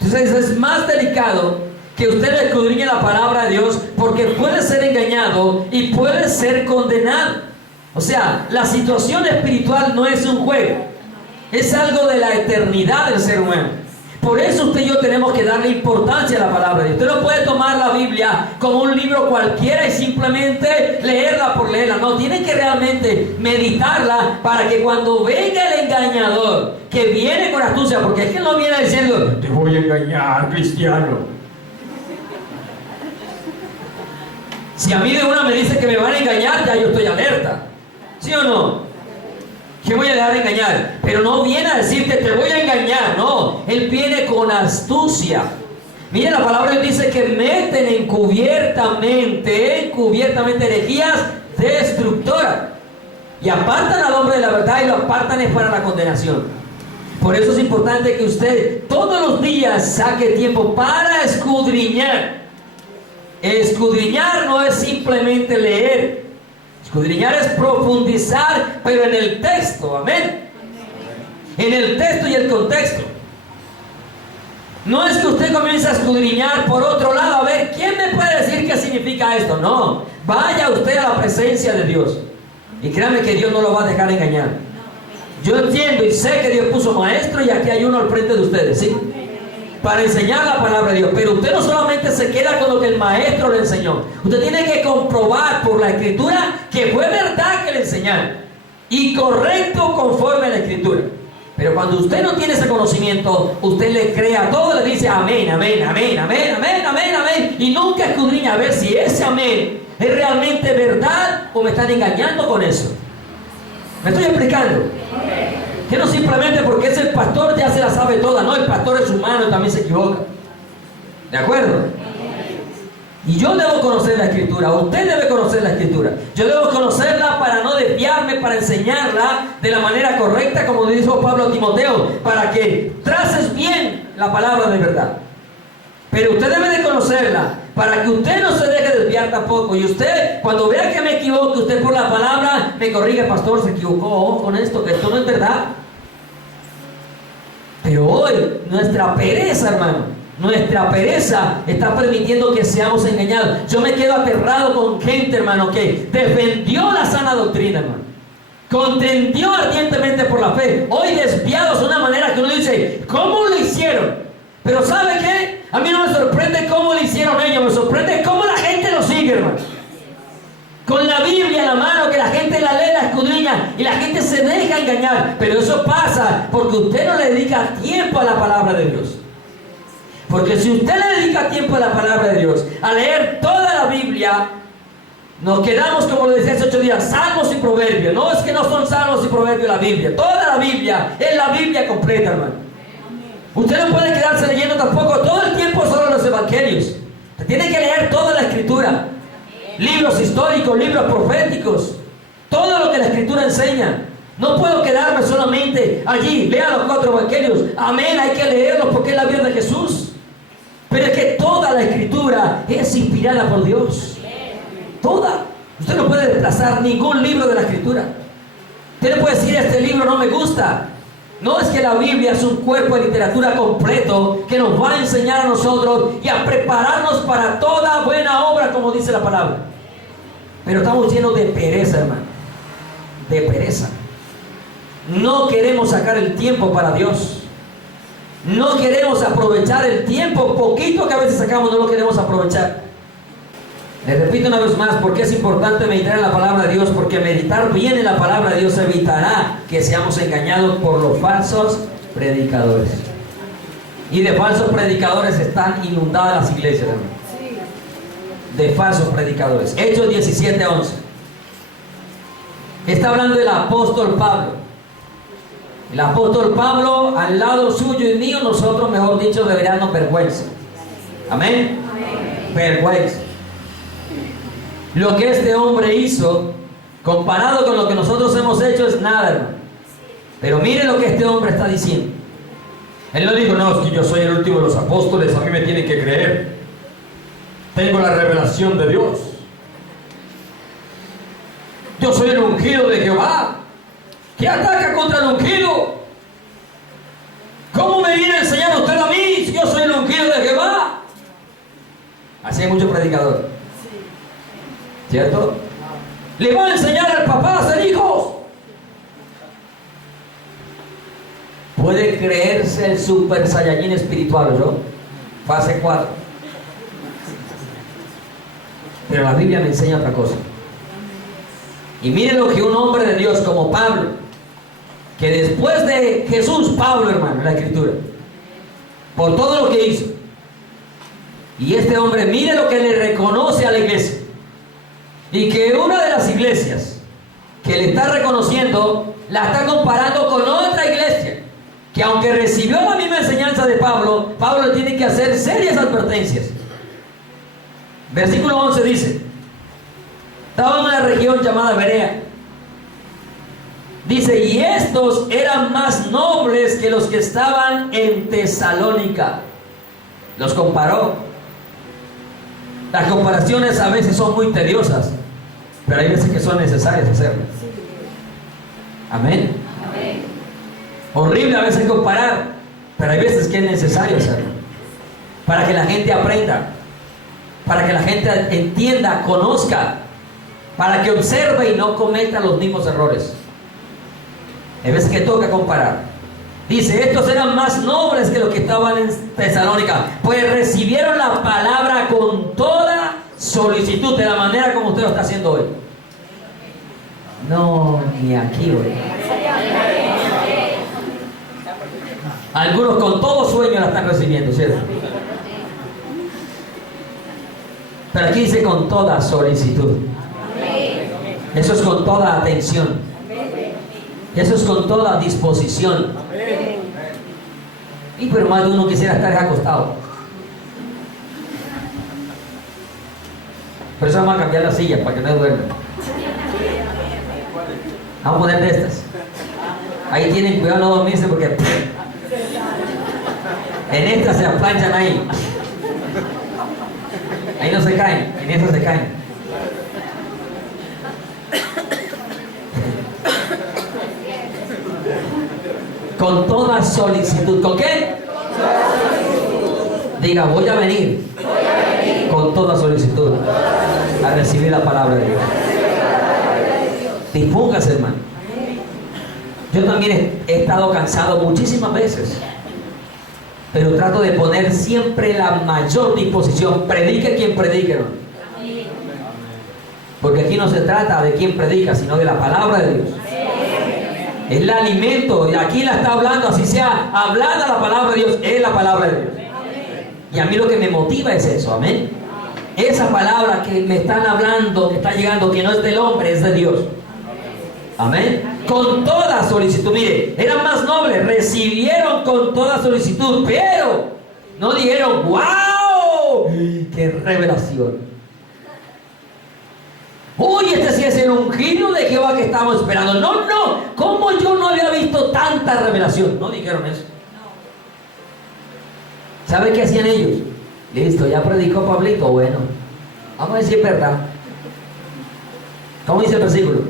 Entonces es más delicado que usted escudriñe la palabra de Dios, porque puede ser engañado y puede ser condenado. O sea, la situación espiritual no es un juego, es algo de la eternidad del ser humano. Por eso usted y yo tenemos que darle importancia a la palabra de Dios. Usted no puede tomar la Biblia como un libro cualquiera y simplemente leerla por leerla. No, tiene que realmente meditarla para que cuando venga el engañador, que viene con astucia, porque es que él no viene diciendo, te voy a engañar, cristiano. Si a mí de una me dice que me van a engañar, ya yo estoy alerta. ¿Sí o no? Que voy a dejar de engañar, pero no viene a decirte te voy a engañar, no, él viene con astucia. Mire, la palabra dice que meten encubiertamente herejías destructoras y apartan al hombre de la verdad y lo apartan es para la condenación. Por eso es importante que usted todos los días saque tiempo para escudriñar. Escudriñar no es simplemente leer. Escudriñar es profundizar, pero en el texto, amén. En el texto y el contexto. No es que usted comience a escudriñar por otro lado, a ver, ¿quién me puede decir qué significa esto? No, vaya usted a la presencia de Dios. Y créame que Dios no lo va a dejar engañar. Yo entiendo y sé que Dios puso maestro y aquí hay uno al frente de ustedes, ¿sí? Para enseñar la palabra de Dios. Pero usted no solamente se queda con lo que el maestro le enseñó. Usted tiene que comprobar por la escritura que fue verdad que le enseñaron y correcto conforme a la escritura. Pero cuando usted no tiene ese conocimiento, usted le cree a todo, le dice amén, amén, amén, amén, amén, amén, amén, y nunca escudriña a ver si ese amén es realmente verdad o me están engañando con eso. ¿Me estoy explicando? Que no simplemente porque es el pastor ya se la sabe toda. No, el pastor es humano y también se equivoca. ¿De acuerdo? Y yo debo conocer la Escritura, usted debe conocer la Escritura. Yo debo conocerla para no desviarme, para enseñarla de la manera correcta, como dijo Pablo a Timoteo, para que traces bien la palabra de verdad. Pero usted debe de conocerla, para que usted no se deje desviar tampoco. Y usted, cuando vea que me equivoque, usted por la palabra me corrige: pastor, se equivocó con esto, que esto no es verdad. Pero hoy, nuestra pereza, hermano, nuestra pereza está permitiendo que seamos engañados. Yo me quedo aterrado con gente, hermano, que defendió la sana doctrina, hermano, contendió ardientemente por la fe, hoy desviados de una manera que uno dice: ¿cómo lo hicieron? Pero ¿sabe qué? A mí no me sorprende cómo lo hicieron ellos, me sorprende cómo la gente lo sigue, hermano. Con la Biblia en la mano, que la gente la lee, la escudriña, y la gente se deja engañar. Pero eso pasa porque usted no le dedica tiempo a la palabra de Dios. Porque si usted le dedica tiempo a la palabra de Dios, a leer toda la Biblia, nos quedamos, como lo decía hace 8 días, salmos y proverbios. No es que no son salmos y proverbios la Biblia. Toda la Biblia es la Biblia completa, hermano. Usted no puede quedarse leyendo tampoco todo el tiempo solo los evangelios. Usted tiene que leer toda la Escritura. Libros históricos, libros proféticos, todo lo que la Escritura enseña. No puedo quedarme solamente allí. Lea los 4 evangelios. Amén, hay que leerlos porque es la vida de Jesús. Pero es que toda la Escritura es inspirada por Dios. Toda. Usted no puede desplazar ningún libro de la Escritura. Usted no puede decir: este libro no me gusta. No, es que la Biblia es un cuerpo de literatura completo que nos va a enseñar a nosotros y a prepararnos para toda buena obra, como dice la palabra. Pero estamos llenos de pereza, hermano. De pereza. No queremos sacar el tiempo para Dios. No queremos aprovechar el tiempo poquito que a veces sacamos, no lo queremos aprovechar. Les repito una vez más, porque es importante meditar en la palabra de Dios, porque meditar bien en la palabra de Dios evitará que seamos engañados por los falsos predicadores. Y de falsos predicadores están inundadas las iglesias, hermano. De falsos predicadores. Hechos 17:11. Está hablando del apóstol Pablo. El apóstol Pablo, al lado suyo y mío, nosotros, mejor dicho, deberíamos vergüenza. Amén. Vergüenza. Lo que este hombre hizo, comparado con lo que nosotros hemos hecho, es nada, hermano. Pero mire lo que este hombre está diciendo. Él no dijo: no, es que yo soy el último de los apóstoles, a mí me tienen que creer. Tengo la revelación de Dios. Yo soy el ungido de Jehová. ¿Qué ataca contra el ungido? ¿Cómo me viene a enseñar usted a mí si yo soy el ungido de Jehová? Así hay muchos predicadores, ¿cierto? Le va a enseñar al papá a ser hijos. Puede creerse el super saiyajin espiritual, ¿no? Fase 4. Pero la Biblia me enseña otra cosa. Y miren lo que un hombre de Dios como Pablo, que después de Jesús, Pablo, hermano, en la Escritura, por todo lo que hizo, y este hombre, mire lo que le reconoce a la iglesia, y que una de las iglesias que le está reconociendo, la está comparando con otra iglesia, que aunque recibió la misma enseñanza de Pablo, Pablo le tiene que hacer serias advertencias. Versículo 11 dice: estaba en una región llamada Berea. Dice: y estos eran más nobles que los que estaban en Tesalónica. Los comparó. Las comparaciones a veces son muy tediosas, pero hay veces que son necesarias hacerlas. Amén. Amén. Horrible a veces comparar, pero hay veces que es necesario hacerlo, para que la gente aprenda, para que la gente entienda, conozca, para que observe y no cometa los mismos errores. Hay veces que toca comparar. Dice: estos eran más nobles que los que estaban en Tesalónica, pues recibieron la palabra con toda solicitud, de la manera como usted lo está haciendo hoy. No, ni aquí hoy. Algunos con todo sueño la están recibiendo, ¿cierto? Pero aquí dice: con toda solicitud. Eso es con toda atención. Eso es con toda disposición. Y pero más de uno quisiera estar acostado. Por eso vamos a cambiar la silla para que no duerman. Vamos a poner de estas. Ahí tienen cuidado no dormirse porque en estas se aplanchan ahí. Ahí no se caen, en estas se caen. Con toda solicitud. ¿Con qué? Diga, voy a venir con toda solicitud a recibir la palabra de Dios. Dispóngase, hermano. Yo también he estado cansado muchísimas veces, pero trato de poner siempre la mayor disposición. Predique quien predique, hermano. Porque aquí no se trata de quien predica, sino de la palabra de Dios. Es el alimento, y aquí la está hablando, así sea, hablando la palabra de Dios, es la palabra de Dios. Y a mí lo que me motiva es eso, amén. Esa palabra que me están hablando, que está llegando, que no es del hombre, es de Dios. Amén. Con toda solicitud, mire, eran más nobles, recibieron con toda solicitud, pero no dijeron, ¡wow! ¡Qué revelación! Uy, este sí es el ungido de Jehová que estamos esperando. No, no, ¿cómo yo no había visto tanta revelación? No dijeron eso. ¿Sabe qué hacían ellos? Listo, ya predicó Pablito, bueno, vamos a decir verdad. ¿Cómo dice el versículo?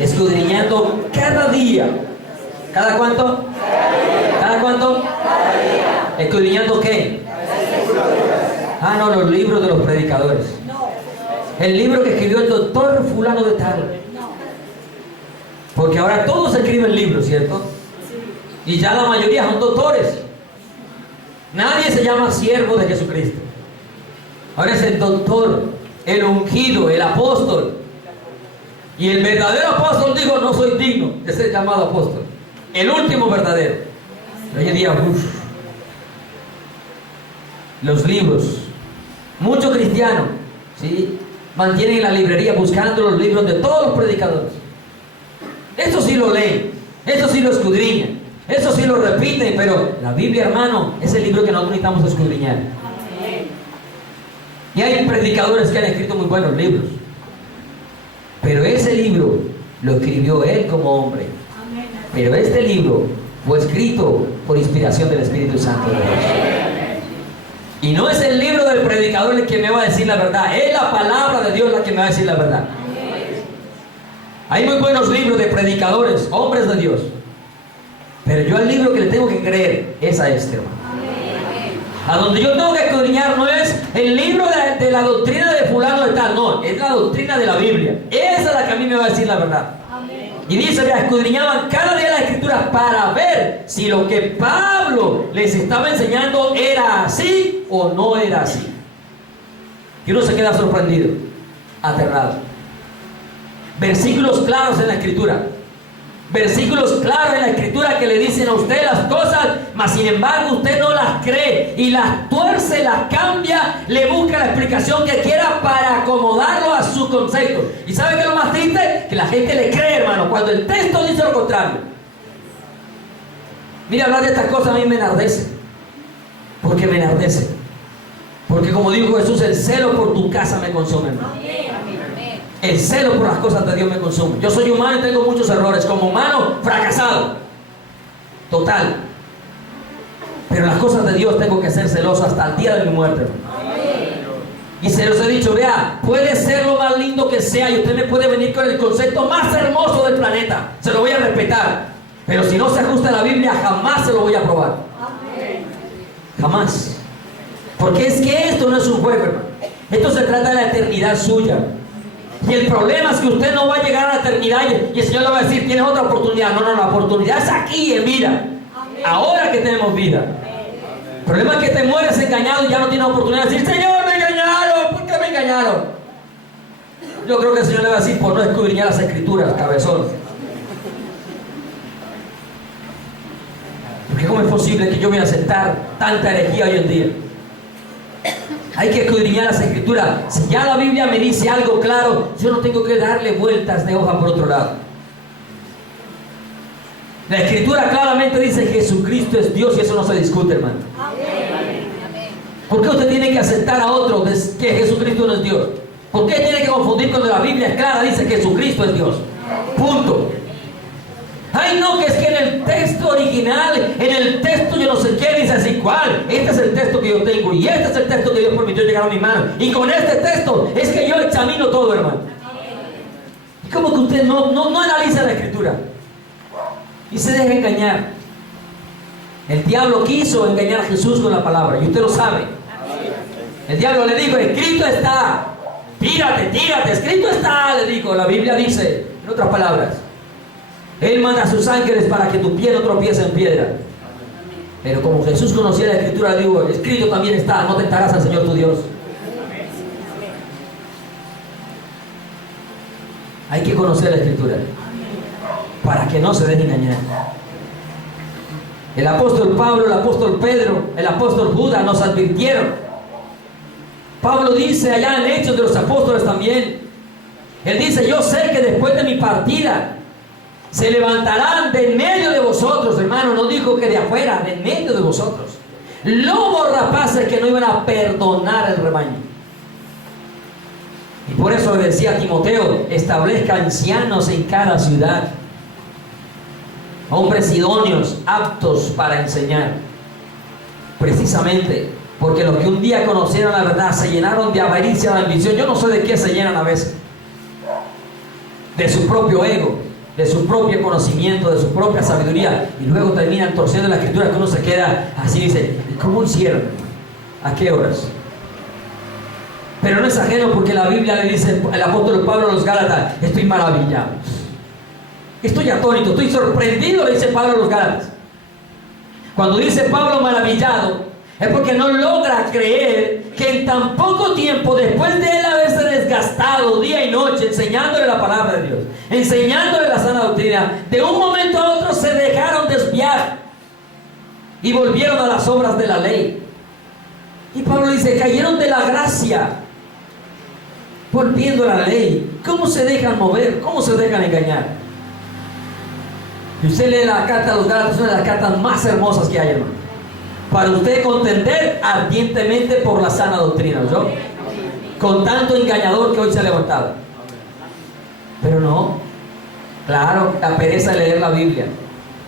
Escudriñando cada día. ¿Cada cuánto? ¿Cada cuánto? ¿Escudriñando qué? Ah, no, los libros de los predicadores. El libro que escribió el doctor fulano de tal. Porque ahora todos escriben libros, ¿cierto? Y ya la mayoría son doctores. Nadie se llama siervo de Jesucristo. Ahora es el doctor, el ungido, el apóstol. Y el verdadero apóstol dijo, no soy digno de ser llamado apóstol. El último verdadero. Hoy en día, los libros. Muchos cristianos, ¿sí?, mantienen la librería buscando los libros de todos los predicadores. Eso sí lo leen, eso sí lo escudriñan, eso sí lo repiten, pero la Biblia, hermano, es el libro que nosotros necesitamos escudriñar. Y hay predicadores que han escrito muy buenos libros, pero ese libro lo escribió él como hombre. Pero este libro fue escrito por inspiración del Espíritu Santo de Dios. Y no es el libro del predicador el que me va a decir la verdad, es la palabra de Dios la que me va a decir la verdad. Hay muy buenos libros de predicadores, hombres de Dios, pero yo al libro que le tengo que creer es a este, hermano. A donde yo tengo que escudriñar no es el libro de la doctrina de fulano de tal, no, es la doctrina de la Biblia. Esa es la que a mí me va a decir la verdad. Y dice que escudriñaban cada día las escrituras para ver si lo que Pablo les estaba enseñando era así o no era así. Y uno se queda sorprendido, aterrado. Versículos claros en la escritura. Versículos claros en la escritura que le dicen a usted las cosas, mas sin embargo usted no las cree y las tuerce, las cambia, le busca la explicación que quiera para acomodarlo a su concepto. ¿Y sabe qué es lo más triste? Que la gente le cree, hermano, cuando el texto dice lo contrario. Mira, hablar de estas cosas a mí me enardece. Porque me enardece. Porque como dijo Jesús, el celo por tu casa me consume, hermano. El celo por las cosas de Dios me consume. Yo soy humano y tengo muchos errores. Como humano, fracasado. Total. Pero las cosas de Dios tengo que ser celoso hasta el día de mi muerte. Y se los he dicho, vea, puede ser lo más lindo que sea y usted me puede venir con el concepto más hermoso del planeta. Se lo voy a respetar. Pero si no se ajusta a la Biblia, jamás se lo voy a aprobar. Jamás. Porque es que esto no es un juego, hermano. Esto se trata de la eternidad suya. Y el problema es que usted no va a llegar a la eternidad y el Señor le va a decir, tienes otra oportunidad. No, no, la oportunidad es aquí en vida. Ahora que tenemos vida. El problema es que te mueres engañado y ya no tienes oportunidad de decir, Señor, me engañaron. ¿Por qué me engañaron? Yo creo que el Señor le va a decir, por no escudriñar las escrituras, cabezón. Porque ¿cómo es posible que yo voy a aceptar tanta herejía hoy en día? Hay que escudriñar las escrituras. Si ya la Biblia me dice algo claro, yo no tengo que darle vueltas de hoja por otro lado. La escritura claramente dice que Jesucristo es Dios y eso no se discute, hermano. ¿Por qué usted tiene que aceptar a otro que Jesucristo no es Dios? ¿Por qué tiene que confundir cuando la Biblia es clara? Dice que Jesucristo es Dios. Punto. Ay, no, que es que en el texto original, en el texto yo no sé qué, dice así, ¿cuál? Este es el texto que yo tengo y este es el texto que Dios permitió llegar a mi mano. Y con este texto es que yo examino todo, hermano. Es como que usted no analiza la Escritura y se deja engañar. El diablo quiso engañar a Jesús con la palabra y usted lo sabe. El diablo le dijo, escrito está, tírate, escrito está, le dijo. La Biblia dice, en otras palabras, Él manda a sus ángeles para que tu pie no tropiece en piedra. Pero como Jesús conocía la Escritura, le dijo, escrito también está, no tentarás al Señor tu Dios. Hay que conocer la Escritura para que no se deje engañar. El apóstol Pablo, el apóstol Pedro, el apóstol Judas nos advirtieron. Pablo dice allá en Hechos de los Apóstoles también, él dice, yo sé que después de mi partida se levantarán de en medio de vosotros, hermano, no dijo que de afuera, de en medio de vosotros, lobos rapaces que no iban a perdonar el rebaño. Y por eso le decía a Timoteo, establezca ancianos en cada ciudad, hombres idóneos, aptos para enseñar. Precisamente porque los que un día conocieron la verdad se llenaron de avaricia, de ambición. Yo no sé de qué se llenan a veces. De su propio ego, de su propio conocimiento, de su propia sabiduría. Y luego terminan torciendo la Escritura, que uno se queda así y dice, ¿cómo hicieron? ¿A qué horas? Pero no es ajeno, porque la Biblia le dice el apóstol Pablo a los Gálatas, estoy maravillado, estoy atónito, estoy sorprendido, le dice Pablo a los Gálatas. Cuando dice Pablo maravillado, es porque no logra creer que en tan poco tiempo, después de él haberse desgastado día y noche enseñándole la palabra de Dios, enseñándole la sana doctrina, de un momento a otro se dejaron desviar y volvieron a las obras de la ley. Y Pablo dice, cayeron de la gracia, volviendo a la ley. ¿Cómo se dejan mover? ¿Cómo se dejan engañar? Y usted lee la carta a los Gálatas, es una de las cartas más hermosas que hay, hermano, para usted contender ardientemente por la sana doctrina, ¿no? Con tanto engañador que hoy se ha levantado. Pero no, claro, la pereza de leer la Biblia.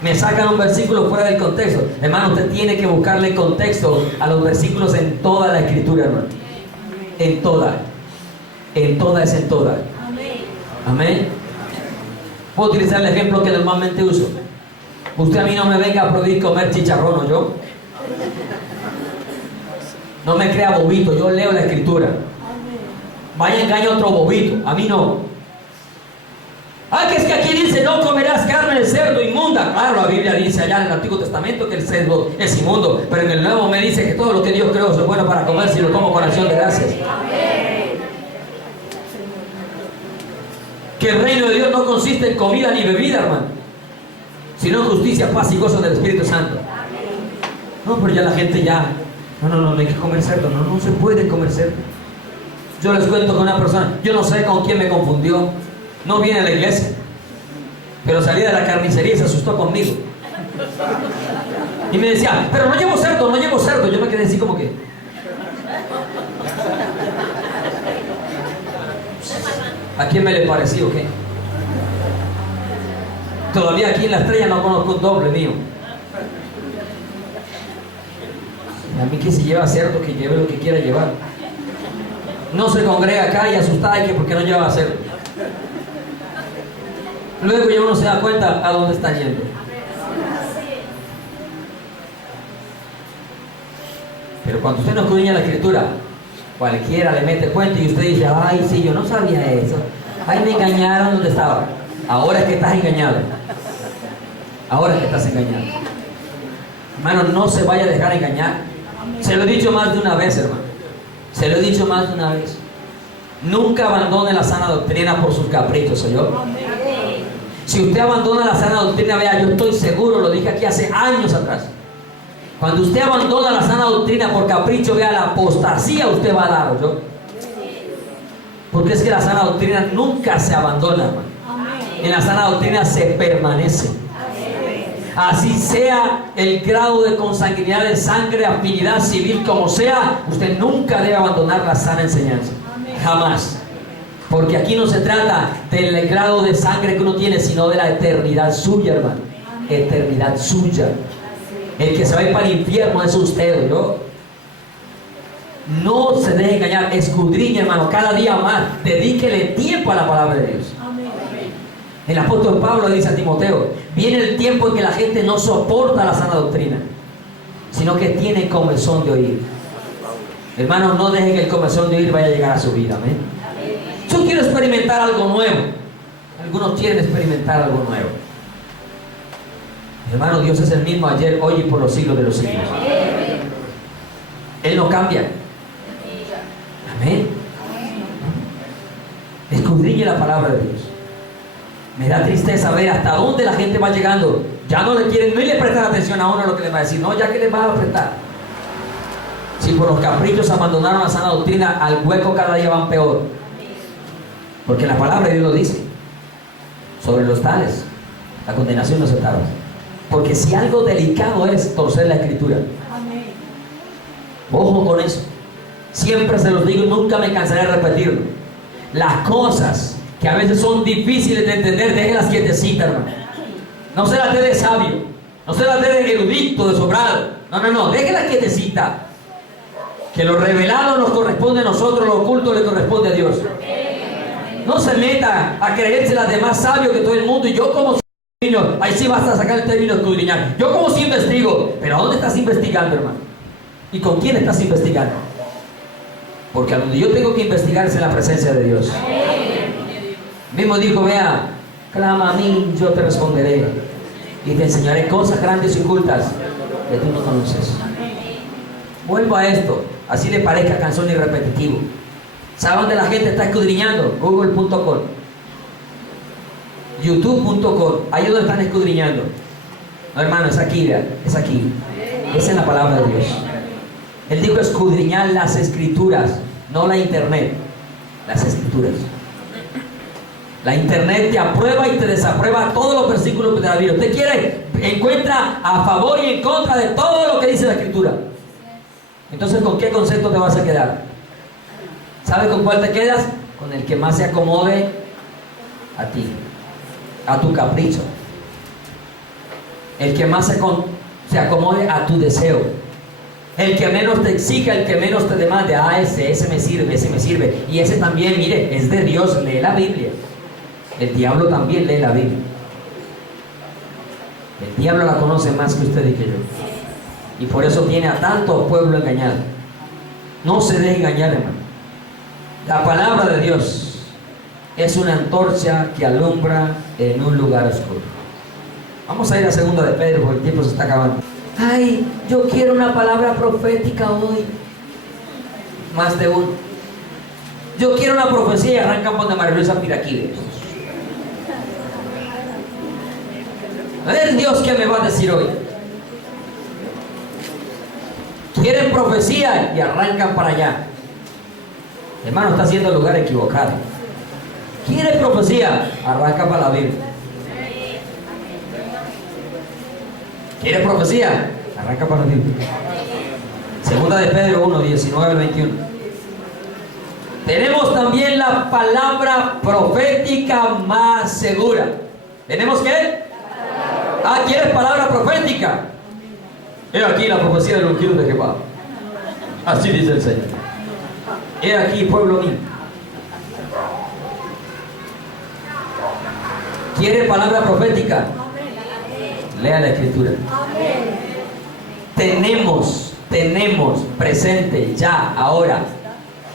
Me sacan un versículo fuera del contexto. Hermano, usted tiene que buscarle contexto a los versículos en toda la Escritura, hermano. En toda. En toda es en toda. Amén. Puedo utilizar el ejemplo que normalmente uso. Usted a mí no me venga a prohibir comer chicharrón, ¿o yo? No me crea bobito, yo leo la Escritura. Vaya, engaña a otro bobito, a mí no. Ah, que es que aquí dice, no comerás carne de cerdo inmunda. Claro, la Biblia dice allá en el Antiguo Testamento que el cerdo es inmundo, pero en el Nuevo me dice que todo lo que Dios creó es bueno para comer si lo como con acción de gracias. Que el reino de Dios no consiste en comida ni bebida, hermano, sino en justicia, paz y gozo del Espíritu Santo. No, pero ya la gente ya, no hay que comer cerdo, no se puede comer cerdo. Yo les cuento con una persona, yo no sé con quién me confundió, no viene a la iglesia, pero salí de la carnicería y se asustó conmigo. Y me decía, pero no llevo cerdo. Yo me quedé así como que... ¿A quién me le pareció o qué? Todavía aquí en La Estrella no conozco un doble mío. A mí que si lleva cerdo, que lleve lo que quiera llevar. No se congrega acá y asustada que porque no lleva cerdo. Luego ya uno se da cuenta a dónde está yendo. Pero cuando usted no escudriña la Escritura, cualquiera le mete cuento y usted dice, ay, sí, yo no sabía eso. Ay, me engañaron donde estaba. Ahora es que estás engañado. Ahora es que estás engañado. Hermano, no se vaya a dejar engañar. Se lo he dicho más de una vez, hermano. Se lo he dicho más de una vez. Nunca abandone la sana doctrina por sus caprichos, ¿oyó? Si usted abandona la sana doctrina, vea, yo estoy seguro, lo dije aquí hace años atrás. Cuando usted abandona la sana doctrina por capricho, vea, la apostasía usted va a dar, ¿oyó? Porque es que la sana doctrina nunca se abandona, hermano. En la sana doctrina se permanece. Así sea el grado de consanguinidad de sangre, afinidad civil, como sea, usted nunca debe abandonar la sana enseñanza. Jamás. Porque aquí no se trata del grado de sangre que uno tiene, sino de la eternidad suya, hermano. Eternidad suya. El que se va a ir para el infierno es usted, ¿yo? No se deje engañar, escudriñe, hermano, cada día más. Dedíquele tiempo a la palabra de Dios. El apóstol Pablo le dice a Timoteo: viene el tiempo en que la gente no soporta la sana doctrina, sino que tiene comezón de oír. Hermanos, no deje que el comezón de oír vaya a llegar a su vida. Amén. Yo quiero experimentar algo nuevo. Algunos quieren experimentar algo nuevo. Hermano, Dios es el mismo ayer, hoy y por los siglos de los siglos. Él no cambia. Amén. Escudriñe la palabra de Dios. Me da tristeza ver hasta dónde la gente va llegando. Ya no le quieren, no le prestan atención a uno lo que le va a decir. No, ya que les va a prestar. Si por los caprichos abandonaron la sana doctrina, al hueco cada día van peor. Porque la palabra de Dios lo dice. Sobre los tales, la condenación no se tarda. Porque si algo delicado es torcer la escritura. Ojo con eso. Siempre se los digo y nunca me cansaré de repetirlo. Las cosas que a veces son difíciles de entender, déjenlas quietecitas, hermano. No se las dé de sabio, no se las dé de erudito, de sobrado. No, déjenlas quietecitas. Que lo revelado nos corresponde a nosotros, lo oculto le corresponde a Dios. No se meta a creerse las demás sabios que todo el mundo. Y yo como escudriño, ahí sí vas a sacar el término escudriñar. Yo como sí investigo. Pero ¿a dónde estás investigando, hermano? ¿Y con quién estás investigando? Porque a donde yo tengo que investigar es en la presencia de Dios. Mismo dijo: vea, clama a mí, yo te responderé y te enseñaré cosas grandes y ocultas que tú no conoces. Vuelvo a esto, así le parezca cansón y repetitivo. ¿Saben dónde la gente está escudriñando? Google.com, YouTube.com, ahí es donde están escudriñando. No, hermano, es aquí, es aquí. Esa es la palabra de Dios. Él dijo escudriñar las escrituras, no la internet, las escrituras. La internet te aprueba y te desaprueba todos los versículos de la Biblia. Usted quiere, encuentra a favor y en contra de todo lo que dice la escritura. Entonces, ¿con qué concepto te vas a quedar? ¿Sabes con cuál te quedas? Con el que más se acomode a ti, a tu capricho. El que más se acomode a tu deseo. El que menos te exija, el que menos te demande. Ese me sirve, ese me sirve. Y ese también, mire, es de Dios, lee la Biblia. El diablo también lee la Biblia. El diablo la conoce más que usted y que yo. Y por eso tiene a tanto pueblo engañado. No se deje engañar, hermano. La palabra de Dios es una antorcha que alumbra en un lugar oscuro. Vamos a ir a 2 de Pedro porque el tiempo se está acabando. Ay, yo quiero una palabra profética hoy. Más de uno. Yo quiero una profecía y arrancan por de María Luisa Piraquí. A ver Dios qué me va a decir hoy. Quieren profecía y arrancan para allá. Hermano, está haciendo el lugar equivocado. Quiere profecía, arranca para la Biblia. ¿Quiere profecía? Arranca para la Biblia. 2 de Pedro 1, 19 al 21. Tenemos también la palabra profética más segura. ¿Tenemos qué? ¿Quieres palabra profética? He aquí la profecía del ungido de Jehová. Así dice el Señor. He aquí, pueblo mío. ¿Quiere palabra profética? Lea la escritura. Tenemos presente ya, ahora,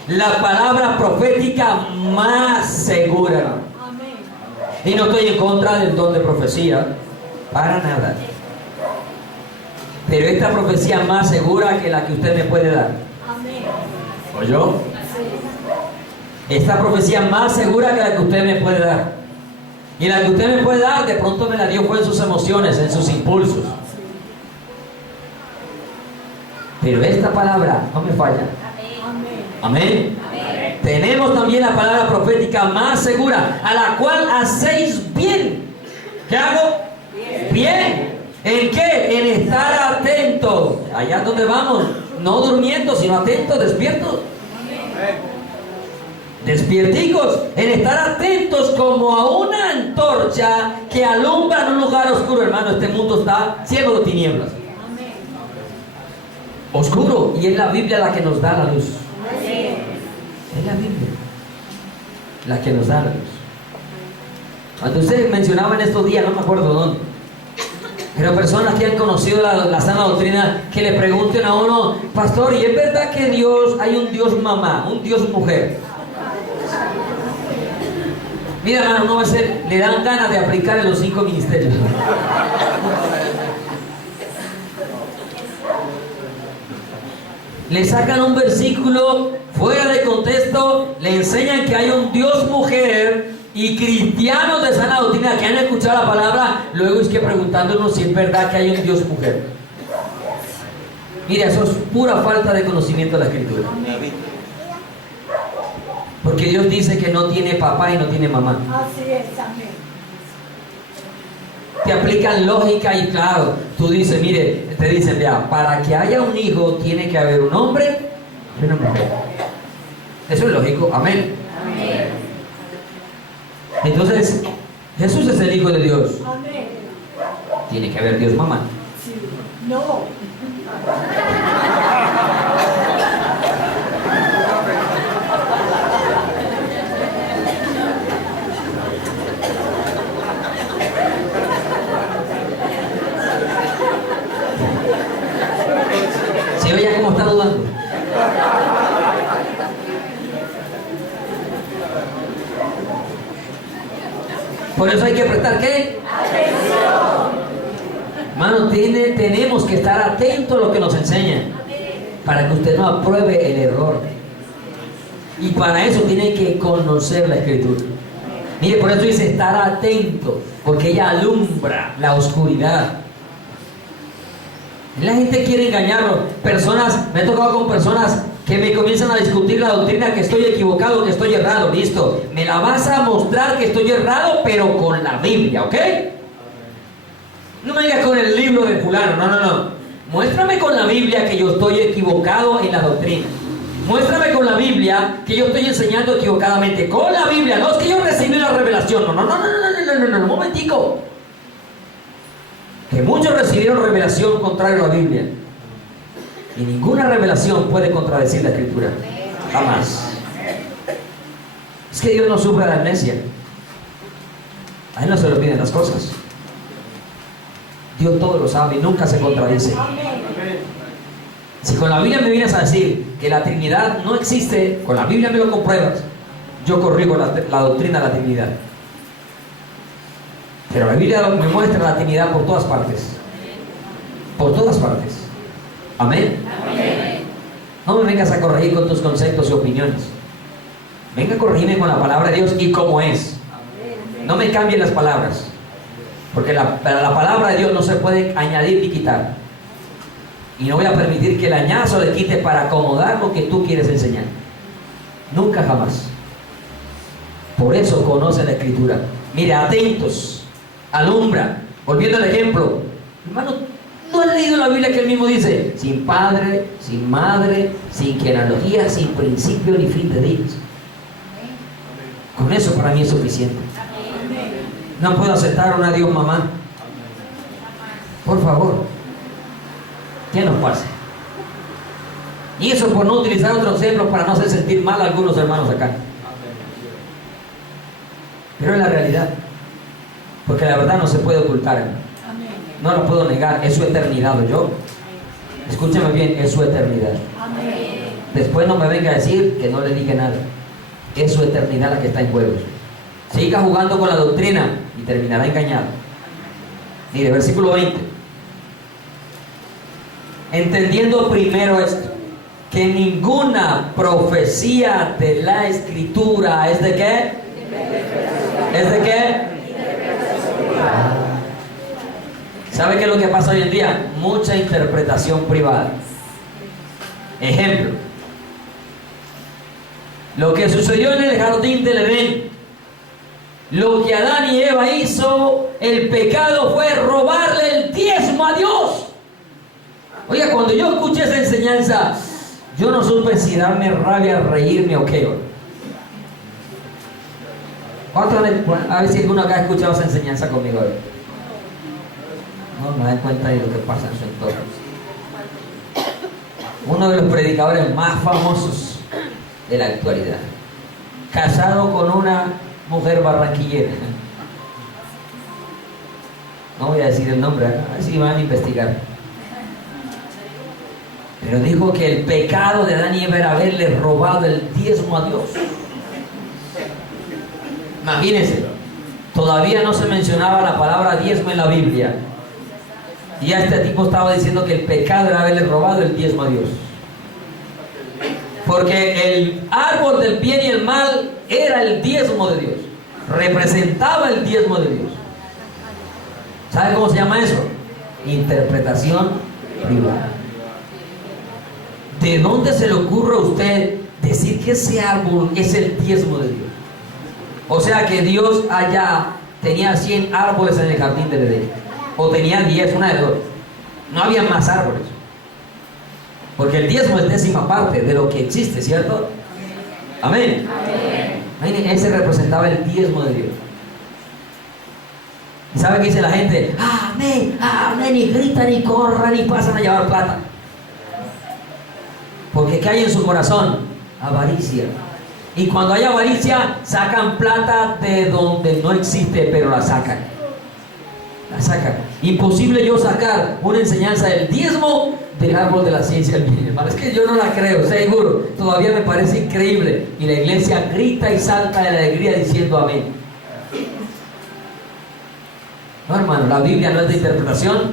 la palabra profética más segura. Y no estoy en contra del don de profecía, para nada. Pero esta profecía más segura que la que usted me puede dar. ¿Oyó? Esta profecía más segura que la que usted me puede dar. Y la que usted me puede dar, de pronto me la dio fue en sus emociones, en sus impulsos. Pero esta palabra no me falla. Amén. Amén. Tenemos también la palabra profética más segura, a la cual hacéis bien. ¿Qué hago? Bien. ¿En qué? En estar atento. Allá donde vamos, no durmiendo, sino atento, despierto. Despierticos, en estar atentos como a una antorcha que alumbra en un lugar oscuro. Hermano, este mundo está ciego de tinieblas. Oscuro, y es la Biblia la que nos da la luz. Es la Biblia la que nos da la luz. Cuando ustedes mencionaban estos días, no me acuerdo dónde, pero personas que han conocido la sana doctrina, que le pregunten a uno: pastor, ¿y es verdad que Dios, hay un Dios mamá, un Dios mujer? Mira, hermano, no va a ser, le dan ganas de aplicar en los 5 ministerios. Le sacan un versículo fuera de contexto, le enseñan que hay un Dios mujer, y cristianos de sana doctrina que han escuchado la palabra, luego es que preguntándonos si es verdad que hay un Dios mujer. Mira, eso es pura falta de conocimiento de la Escritura. Porque Dios dice que no tiene papá y no tiene mamá. Así es, amén. Te aplican lógica y claro, tú dices, mire, te dicen, vea, para que haya un hijo tiene que haber un hombre y una mujer. Eso es lógico, amén. Amén. Entonces, Jesús es el Hijo de Dios. Amén. Tiene que haber Dios mamá. Sí. No. ¿Se oye cómo está dudando? Por eso hay que prestar ¿qué? Atención. Hermano, tenemos que estar atentos a lo que nos enseñan, para que usted no apruebe el error. Y para eso tiene que conocer la Escritura. Mire, por eso dice estar atento, porque ella alumbra la oscuridad. La gente quiere engañarlo. Personas, me he tocado con personas que me comienzan a discutir la doctrina, que estoy equivocado, que estoy errado. Listo, me la vas a mostrar que estoy errado, pero con la Biblia, ¿ok? No me vengas con el libro de fulano, no. Muéstrame con la Biblia que yo estoy equivocado en la doctrina. Muéstrame con la Biblia que yo estoy enseñando equivocadamente. Con la Biblia, no es que yo recibí la revelación. No, un momentico. Que muchos recibieron revelación contrario a la Biblia. Y ninguna revelación puede contradecir la Escritura. Jamás. Es que Dios no sufre de amnesia. A Él no se le olvidan las cosas. Dios todo lo sabe y nunca se contradice. Si con la Biblia me vienes a decir que la Trinidad no existe, con la Biblia me lo compruebas, yo corrijo la doctrina de la Trinidad. Pero la Biblia me muestra la Trinidad por todas partes. Por todas partes. Amén. Amén. No me vengas a corregir con tus conceptos y opiniones. Venga a corregirme con la palabra de Dios y como es. No me cambien las palabras. Porque la palabra de Dios no se puede añadir ni quitar. Y no voy a permitir que le añadas o le quite para acomodar lo que tú quieres enseñar. Nunca jamás. Por eso conoce la Escritura. Mire, atentos. Alumbra. Volviendo al ejemplo. Hermano, ¿no has leído la Biblia que él mismo dice? Sin padre, sin madre, sin genealogía, sin principio ni fin de días. Con eso para mí es suficiente. No puedo aceptar a una Dios mamá. Por favor. ¿Qué nos pasa? Y eso por no utilizar otros ejemplos para no hacer sentir mal a algunos hermanos acá. Pero es la realidad. Porque la verdad no se puede ocultar. No la puedo negar. Es su eternidad. ¿Yo? Escúcheme bien. Es su eternidad. Después no me venga a decir que no le dije nada. Es su eternidad la que está en juego. Siga jugando con la doctrina y terminará engañado. Mire, versículo 20. Entendiendo primero esto, que ninguna profecía de la Escritura es de qué? ¿Es de qué? ¿Sabe qué es lo que pasa hoy en día? Mucha interpretación privada. Ejemplo. Lo que sucedió en el jardín del Edén. Lo que Adán y Eva hizo, el pecado fue robarle el diezmo a Dios. Oiga, cuando yo escuché esa enseñanza, yo no supe si darme rabia, reírme o qué. A ver si alguno acá ha escuchado esa enseñanza conmigo hoy. No dan cuenta de lo que pasa en su entorno. Uno de los predicadores más famosos de la actualidad, casado con una mujer barranquillera. No voy a decir el nombre, así van a investigar. Pero dijo que el pecado de Adán y Eva era haberle robado el diezmo a Dios. Imagínense, todavía no se mencionaba la palabra diezmo en la Biblia. Y ya este tipo estaba diciendo que el pecado era haberle robado el diezmo a Dios. Porque el árbol del bien y el mal era el diezmo de Dios. Representaba el diezmo de Dios. ¿Sabe cómo se llama eso? Interpretación privada. ¿De dónde se le ocurre a usted decir que ese árbol es el diezmo de Dios? O sea que Dios allá tenía 100 árboles en el jardín del Edén. O tenía 10, una de dos. No había más árboles. Porque el diezmo es décima parte de lo que existe, ¿cierto? Amén. Amén. Ese representaba el diezmo de Dios. ¿Y sabe qué dice la gente? Amén, amén, y gritan y corran y pasan a llevar plata. Porque ¿qué hay en su corazón? Avaricia. Y cuando hay avaricia, sacan plata de donde no existe, pero la sacan. La sacan. Imposible yo sacar una enseñanza del diezmo del árbol de la ciencia del bien y el mal. Es que yo no la creo, seguro. Todavía me parece increíble. Y la iglesia grita y salta de la alegría diciendo amén. No, hermano, la Biblia no es de interpretación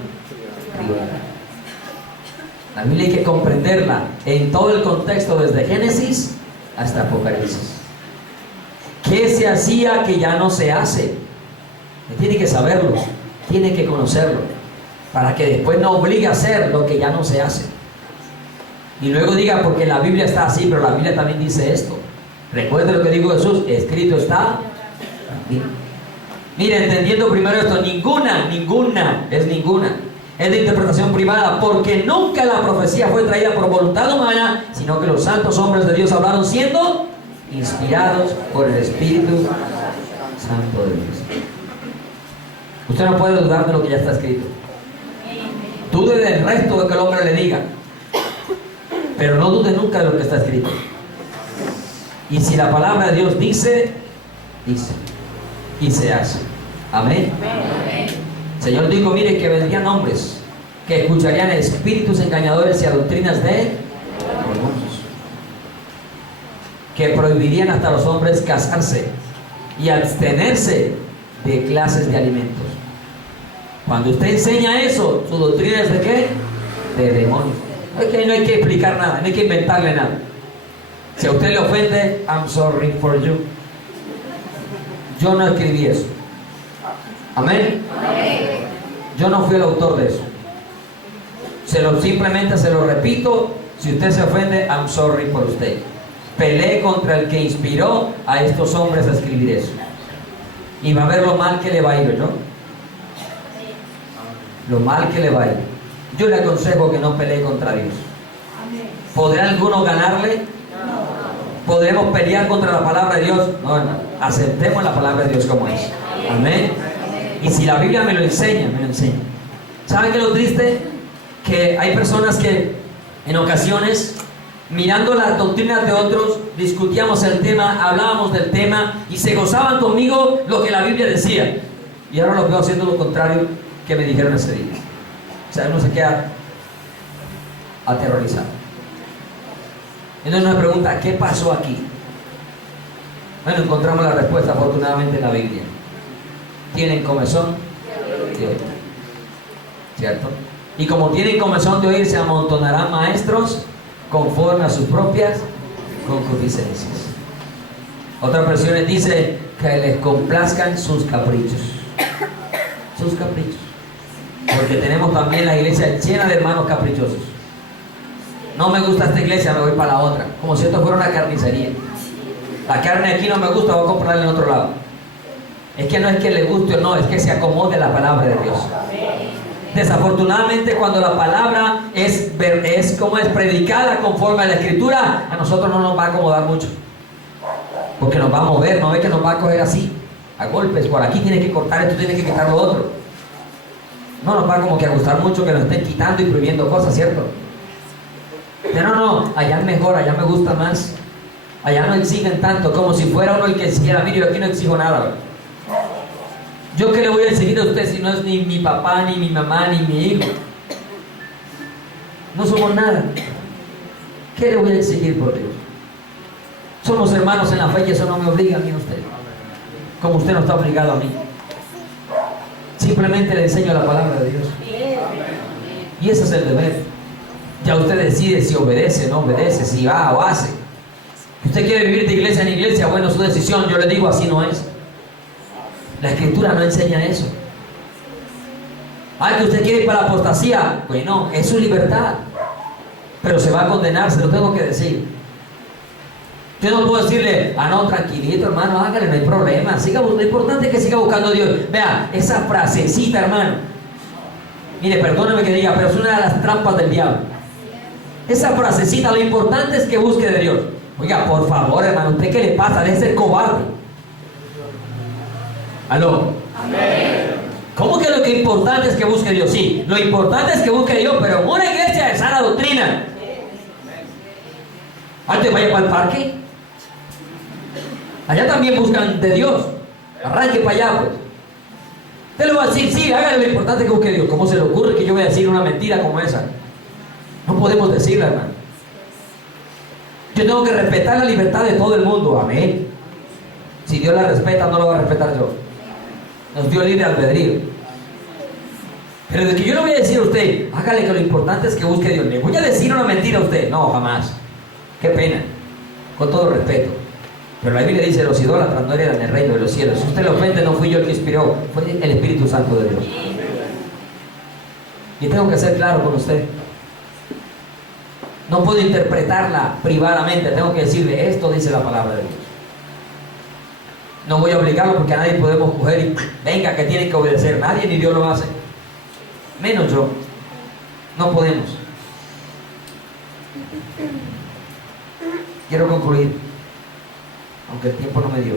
privada. La Biblia hay que comprenderla en todo el contexto, desde Génesis hasta Apocalipsis. ¿Qué se hacía que ya no se hace? Tiene que saberlo, tiene que conocerlo, para que después no obligue a hacer lo que ya no se hace. Y luego diga, porque la Biblia está así, pero la Biblia también dice esto. Recuerde lo que dijo Jesús, escrito está. Mire, entendiendo primero esto, ninguna es de interpretación privada, porque nunca la profecía fue traída por voluntad humana, sino que los santos hombres de Dios hablaron siendo inspirados por el Espíritu Santo de Dios. Usted no puede dudar de lo que ya está escrito. Dude del resto de que el hombre le diga, pero no dude nunca de lo que está escrito. Y si la palabra de Dios dice, dice, y se hace. Amén. El Señor dijo, mire, que vendrían hombres que escucharían espíritus engañadores y a doctrinas de demonios, que prohibirían hasta a los hombres casarse y abstenerse de clases de alimentos. Cuando usted enseña eso, su doctrina es de ¿qué? De demonios. No hay que explicar nada, no hay que inventarle nada. Si a usted le ofende, I'm sorry for you. Yo no escribí eso. Amén. Yo no fui el autor de eso. Simplemente se lo repito. Si usted se ofende, I'm sorry por usted. Peleé contra el que inspiró a estos hombres a escribir eso. Y va a ver lo mal que le va a ir, ¿no? Lo mal que le va a ir. Yo le aconsejo que no pelee contra Dios. ¿Podrá alguno ganarle? ¿Podremos pelear contra la palabra de Dios? No, no. Aceptemos la palabra de Dios como es. Amén. Y si la Biblia me lo enseña, me lo enseña. ¿Saben qué es lo triste? Que hay personas que en ocasiones, mirando las doctrinas de otros, discutíamos el tema, hablábamos del tema y se gozaban conmigo lo que la Biblia decía. Y ahora los veo haciendo lo contrario que me dijeron ese día. O sea, uno se queda aterrorizado. Entonces nos pregunta, ¿qué pasó aquí? Bueno, encontramos la respuesta afortunadamente en la Biblia. ¿Tienen comezón de oír? ¿Cierto? Y como tienen comezón de oír, se amontonarán maestros conforme a sus propias concupiscencias. Otras versiones dice que les complazcan sus caprichos. Sus caprichos. Porque tenemos también la iglesia llena de hermanos caprichosos. No me gusta esta iglesia, me voy para la otra. Como si esto fuera una carnicería. La carne aquí no me gusta, voy a comprarla en otro lado. Es que no es que le guste o no, es que se acomode la palabra de Dios. Desafortunadamente, cuando la palabra es como es predicada conforme a la Escritura, a nosotros no nos va a acomodar mucho. Porque nos va a mover, no ve que nos va a coger así. a golpes, por aquí tiene que cortar esto, tiene que quitar lo otro. No nos va como que a gustar mucho que nos estén quitando y prohibiendo cosas, ¿cierto? Pero no, allá es mejor, allá me gusta más. Allá no exigen tanto, como si fuera uno el que exigiera. Mire, yo aquí no exijo nada, ¿verdad? ¿Yo qué le voy a exigir a usted si no es ni mi papá, ni mi mamá, ni mi hijo? No somos nada. ¿Qué le voy a exigir por Dios? Somos hermanos en la fe y eso no me obliga a mí a usted. Como usted no está obligado a mí. Simplemente le enseño la palabra de Dios. Y ese es el deber. Ya usted decide si obedece, no obedece, si va o hace. Si usted quiere vivir de iglesia en iglesia, bueno, su decisión. Yo le digo, así no es. La Escritura no enseña eso. Que usted quiere ir para la apostasía, bueno, es su libertad. Pero se va a condenar, se lo tengo que decir. Yo no puedo decirle, no, tranquilito, hermano, hágale, no hay problema. Lo importante es que siga buscando a Dios. Vea, esa frasecita, hermano. Mire, perdóneme que diga, pero es una de las trampas del diablo. Esa frasecita, lo importante es que busque de Dios. Oiga, por favor, hermano, ¿usted qué le pasa? Deje de ser cobarde. ¿Aló? Amén. ¿Cómo que lo que importante es que busque a Dios? Sí, lo importante es que busque a Dios, pero en una iglesia de sana doctrina. Antes vaya para el parque. Allá también buscan de Dios. Arranque para allá, pues. Usted le va a decir, sí, hágale, lo importante es que busque a Dios. ¿Cómo se le ocurre que yo voy a decir una mentira como esa? No podemos decirla, hermano. Yo tengo que respetar la libertad de todo el mundo. Amén. Si Dios la respeta, no lo va a respetar yo. Nos dio libre albedrío. Pero de que yo le voy a decir a usted, hágale que lo importante es que busque a Dios. ¿Le voy a decir una mentira a usted? No, jamás. Qué pena. Con todo respeto. Pero la Biblia dice, los idólatras no heredan el reino de los cielos. Si usted le ofende, no fui yo el que inspiró, fue el Espíritu Santo de Dios. Y tengo que ser claro con usted. No puedo interpretarla privadamente. Tengo que decirle, esto dice la palabra de Dios. No voy a obligarlo porque a nadie podemos coger y venga que tiene que obedecer. Nadie ni Dios lo hace. Menos yo. No podemos. Quiero concluir, aunque el tiempo no me dio.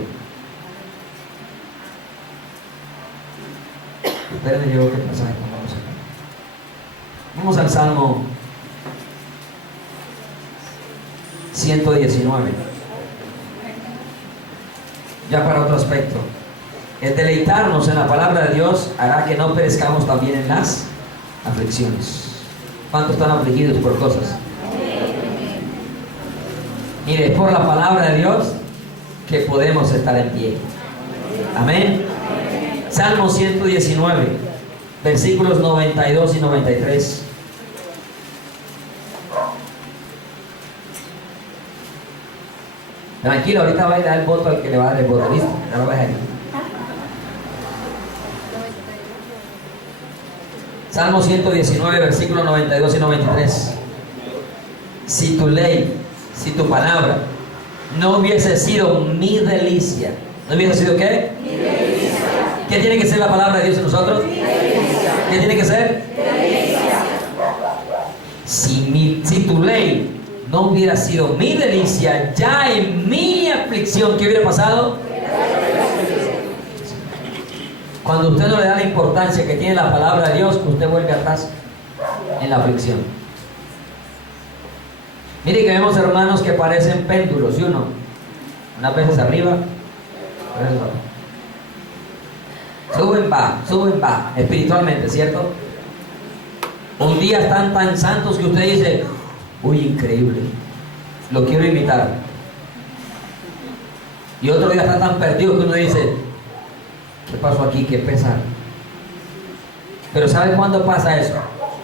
Espérenme, yo que pasaje vamos acá. Vamos al Salmo 119. Ya para otro aspecto. El deleitarnos en la palabra de Dios hará que no perezcamos también en las aflicciones. ¿Cuántos están afligidos por cosas? Mire, es por la palabra de Dios que podemos estar en pie. Amén. Salmo 119, versículos 92 y 93. Tranquilo, ahorita va a dar el voto al que le va a dar el voto. ¿Listo? Ya lo ves ahí. Salmo 119, versículos 92 y 93. Si tu ley, si tu palabra no hubiese sido mi delicia, ¿no hubiese sido qué? Mi delicia. ¿Qué tiene que ser la palabra de Dios en nosotros? Mi delicia. ¿Qué tiene que ser? Delicia. Si tu ley no hubiera sido mi delicia, ya en mi aflicción, ¿qué hubiera pasado? Cuando usted no le da la importancia que tiene la palabra de Dios, usted vuelve atrás en la aflicción. Mire que vemos hermanos que parecen péndulos, ¿sí o no? Unas veces arriba, otras veces abajo. Suben, baja, espiritualmente, ¿cierto? Un día están tan santos que usted dice, uy, increíble, lo quiero imitar. Y otro día están tan perdidos que uno dice, ¿qué pasó aquí? ¿Qué pesar? Pero ¿sabe cuándo pasa eso?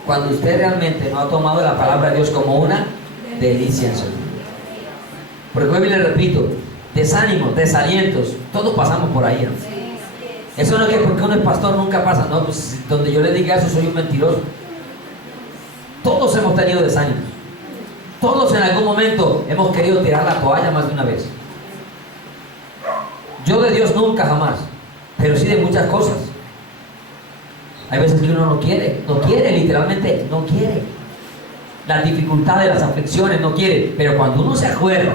Cuando usted realmente no ha tomado la palabra de Dios como una delicia en su vida. Porque hoy le repito, desánimos, desalientos, todos pasamos por ahí, ¿no? Eso no es que porque uno es pastor nunca pasa, no, pues donde yo le diga eso soy un mentiroso. Todos hemos tenido desánimos. Todos en algún momento hemos querido tirar la toalla más de una vez. Yo de Dios nunca, jamás, pero sí de muchas cosas. Hay veces que uno no quiere, literalmente no quiere. Las dificultades, las aflicciones, no quiere. Pero cuando uno se acuerda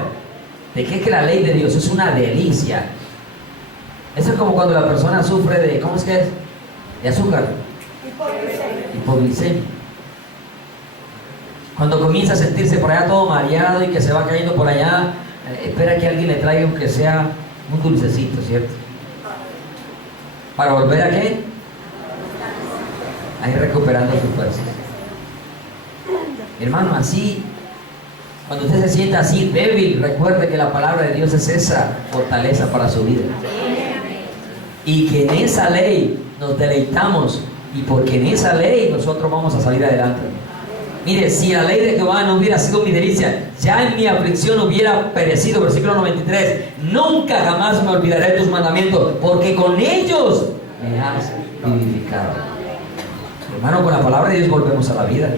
de que la ley de Dios es una delicia, Eso es como cuando la persona sufre de, ¿cómo es que es? De azúcar, hipoglicemia. Cuando comienza a sentirse por allá todo mareado y que se va cayendo por allá, espera que alguien le traiga aunque sea un dulcecito, ¿cierto? ¿Para volver a qué? A ir recuperando sus fuerzas. Hermano, así, cuando usted se sienta así débil, recuerde que la palabra de Dios es esa fortaleza para su vida. Y que en esa ley nos deleitamos, y porque en esa ley nosotros vamos a salir adelante. Mire, si la ley de Jehová no hubiera sido mi delicia, ya en mi aflicción hubiera perecido. Versículo 93. Nunca jamás me olvidaré de tus mandamientos, porque con ellos me has vivificado. Hermano, con la palabra de Dios volvemos a la vida.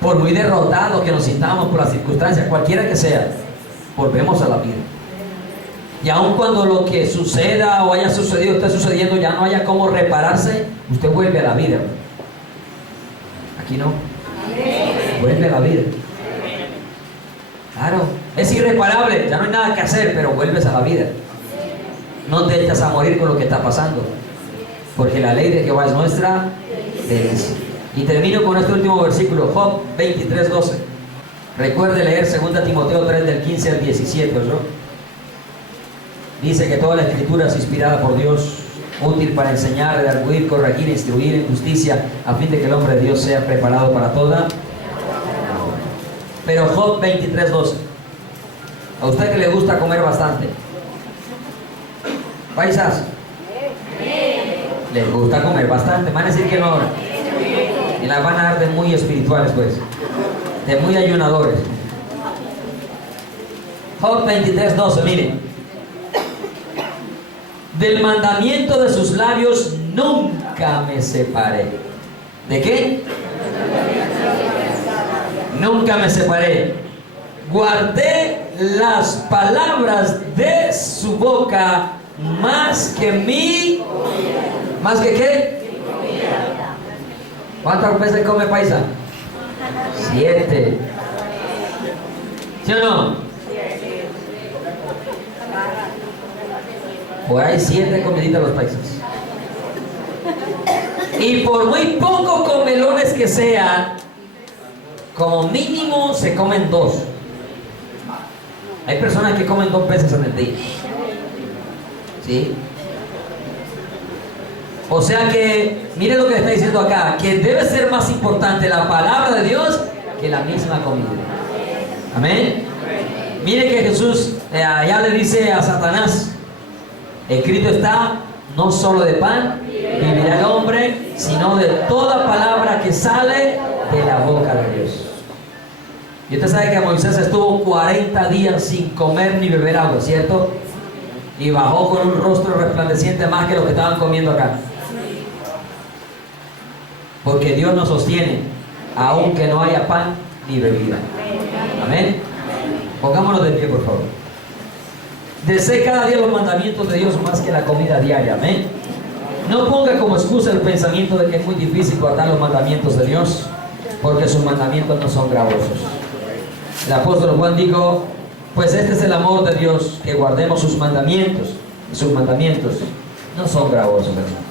Por muy derrotados que nos sintamos por las circunstancias, cualquiera que sea, volvemos a la vida. Y aun cuando lo que suceda o haya sucedido, esté sucediendo, ya no haya cómo repararse, usted vuelve a la vida. Aquí no. Vuelve a la vida. Claro, es irreparable, ya no hay nada que hacer, pero vuelves a la vida. No te echas a morir con lo que está pasando, porque la ley de Jehová es nuestra delicia. Y termino con este último versículo, Job 23:12. Recuerde leer 2 Timoteo 3 del 15 al 17, ¿no? Dice que toda la escritura es inspirada por Dios, útil para enseñar, redarguir, corregir, instruir en justicia, a fin de que el hombre de Dios sea preparado para toda. Pero Job 23:12. A usted que le gusta comer bastante, paisas, les gusta comer bastante, van a decir que no, y las van a dar de muy espirituales, pues, de muy ayunadores. Job 23:12, miren. Del mandamiento de sus labios nunca me separé. ¿De qué? Nunca me separé. Guardé las palabras de su boca más que mi... ¿Más que qué? ¿Cuántas veces come paisa? 7. ¿Sí o no? Por ahí 7 comiditas los paisas. Y por muy poco comelones que sean, como mínimo se comen 2. Hay personas que comen 2 veces en el día. ¿Sí? O sea que, mire lo que le está diciendo acá, que debe ser más importante la palabra de Dios que la misma comida. Amén. Mire que Jesús allá le dice a Satanás, escrito está, no solo de pan vivirá el hombre, sino de toda palabra que sale de la boca de Dios. Y usted sabe que Moisés estuvo 40 días sin comer ni beber agua, ¿cierto? Y bajó con un rostro resplandeciente más que lo que estaban comiendo acá. Porque Dios nos sostiene, aunque no haya pan ni bebida. Amén. Pongámonos de pie, por favor. Desee cada día los mandamientos de Dios más que la comida diaria. Amén. No ponga como excusa el pensamiento de que es muy difícil guardar los mandamientos de Dios, porque sus mandamientos no son gravosos. El apóstol Juan dijo, pues este es el amor de Dios, que guardemos sus mandamientos. Y sus mandamientos no son gravosos, hermano.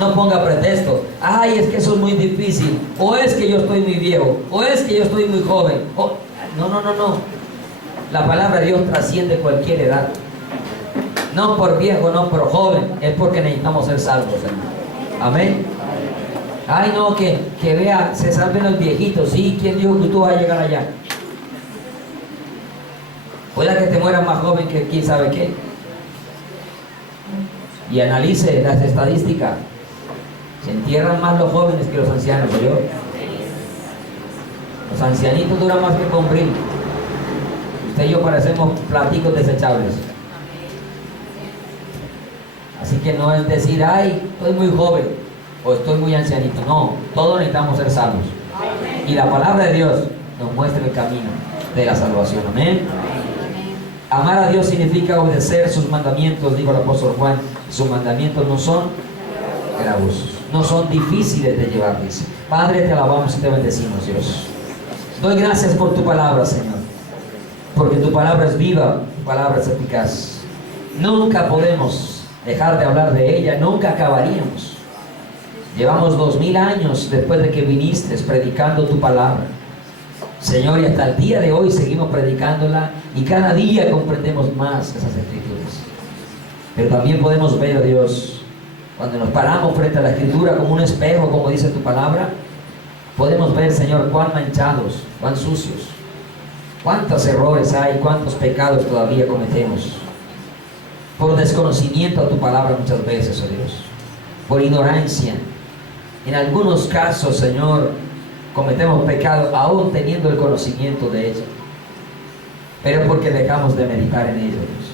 No ponga pretexto, ay, es que eso es muy difícil, o es que yo estoy muy viejo, o es que yo estoy muy joven. No. La palabra de Dios trasciende cualquier edad. No por viejo, no por joven, es porque necesitamos ser salvos, hermano. Amén. Ay, no, que vea, se salven los viejitos. Sí, ¿quién dijo que tú vas a llegar allá? Pueda que te mueras más joven que quién sabe qué. Y analice las estadísticas. Se entierran más los jóvenes que los ancianos, ¿oyó? Los ancianitos duran más que el bombril. Usted y yo parecemos platicos desechables. Así que no es decir, ay, estoy muy joven o estoy muy ancianito. No, todos necesitamos ser salvos. Y la palabra de Dios nos muestra el camino de la salvación. Amén. Amar a Dios significa obedecer sus mandamientos, dijo el apóstol Juan. Sus mandamientos no son gravosos, no son difíciles de llevar, dice. Padre, te alabamos y te bendecimos, Dios. Doy gracias por tu palabra, Señor, porque tu palabra es viva, tu palabra es eficaz. Nunca podemos dejar de hablar de ella, nunca acabaríamos. Llevamos 2000 años después de que viniste predicando tu palabra, Señor, y hasta el día de hoy seguimos predicándola y cada día comprendemos más esas escrituras. Pero también podemos ver, Dios, cuando nos paramos frente a la escritura como un espejo, como dice tu palabra, podemos ver, Señor, cuán manchados, cuán sucios, cuántos errores hay, cuántos pecados todavía cometemos por desconocimiento a tu palabra muchas veces, oh Dios, por ignorancia. En algunos casos, Señor, cometemos pecado aún teniendo el conocimiento de ella, pero porque dejamos de meditar en ella, Dios.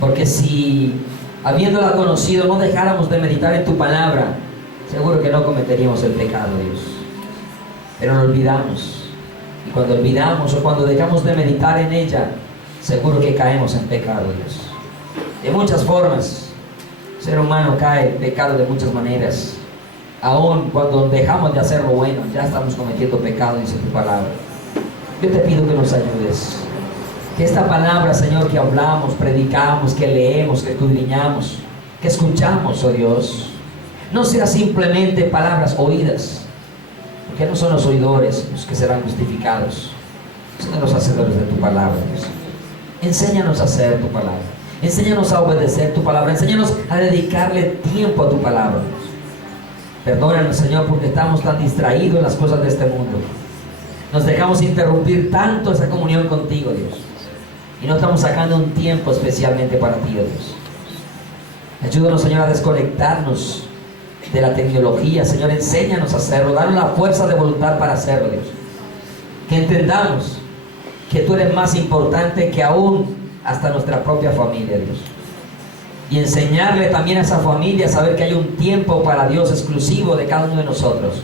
Porque si habiéndola conocido no dejáramos de meditar en tu palabra, seguro que no cometeríamos el pecado, Dios. Pero lo olvidamos, y cuando olvidamos o cuando dejamos de meditar en ella, seguro que caemos en pecado, Dios. De muchas formas, el ser humano cae en pecado de muchas maneras. Aún cuando dejamos de hacer lo bueno, ya estamos cometiendo pecado, dice tu palabra. Yo te pido que nos ayudes. Que esta palabra, Señor, que hablamos, predicamos, que leemos, que escudriñamos, que escuchamos, oh Dios, no sea simplemente palabras oídas, porque no son los oidores los que serán justificados, son los hacedores de tu palabra, Dios. Enséñanos a hacer tu palabra, enséñanos a obedecer tu palabra, enséñanos a dedicarle tiempo a tu palabra, Dios. Perdónanos, Señor, porque estamos tan distraídos en las cosas de este mundo. Nos dejamos interrumpir tanto esa comunión contigo, Dios, y no estamos sacando un tiempo especialmente para ti, oh Dios. Ayúdanos, Señor, a desconectarnos de la tecnología. Señor, enséñanos a hacerlo, danos la fuerza de voluntad para hacerlo, Dios. Que entendamos que tú eres más importante que aún hasta nuestra propia familia, Dios. Y enseñarle también a esa familia a saber que hay un tiempo para Dios exclusivo de cada uno de nosotros.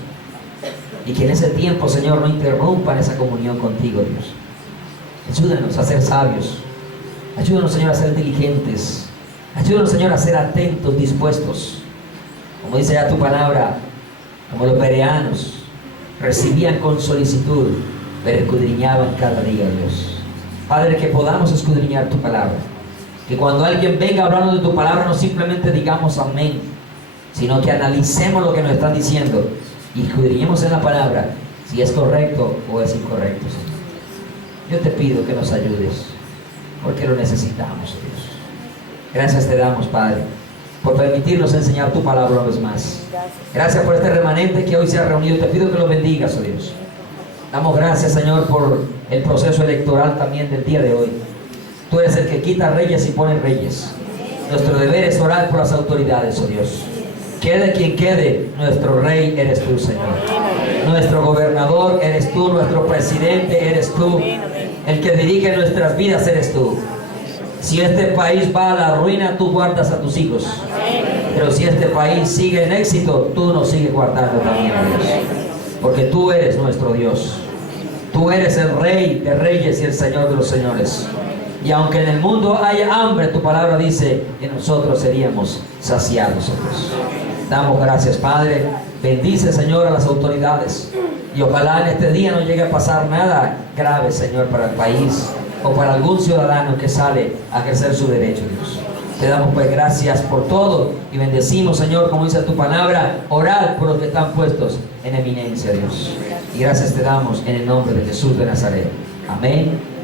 Y que en ese tiempo, Señor, no interrumpan esa comunión contigo, Dios. Ayúdanos a ser sabios. Ayúdanos, Señor, a ser diligentes. Ayúdanos, Señor, a ser atentos, dispuestos. Como dice ya tu palabra, como los bereanos recibían con solicitud, pero escudriñaban cada día, Dios. Padre, que podamos escudriñar tu palabra. Que cuando alguien venga hablando de tu palabra, no simplemente digamos amén, sino que analicemos lo que nos están diciendo y escudriñemos en la palabra si es correcto o es incorrecto, Señor. Yo te pido que nos ayudes, porque lo necesitamos, Dios. Gracias te damos, Padre, por permitirnos enseñar tu palabra una vez más. Gracias por este remanente que hoy se ha reunido. Te pido que lo bendigas, oh Dios. Damos gracias, Señor, por el proceso electoral también del día de hoy. Tú eres el que quita reyes y pone reyes. Nuestro deber es orar por las autoridades, oh Dios. Quede quien quede, nuestro rey eres tú, Señor. Nuestro gobernador eres tú, nuestro presidente eres tú. El que dirige nuestras vidas eres tú. Si este país va a la ruina, tú guardas a tus hijos. Pero si este país sigue en éxito, tú nos sigues guardando también, Dios. Porque tú eres nuestro Dios. Tú eres el Rey de reyes y el Señor de los señores. Y aunque en el mundo haya hambre, tu palabra dice que nosotros seríamos saciados, Dios. Damos gracias, Padre. Bendice, Señor, a las autoridades. Y ojalá en este día no llegue a pasar nada grave, Señor, para el país o para algún ciudadano que sale a ejercer su derecho, Dios. Te damos pues gracias por todo y bendecimos, Señor, como dice tu palabra, orad por los que están puestos en eminencia, Dios. Y gracias te damos en el nombre de Jesús de Nazaret. Amén.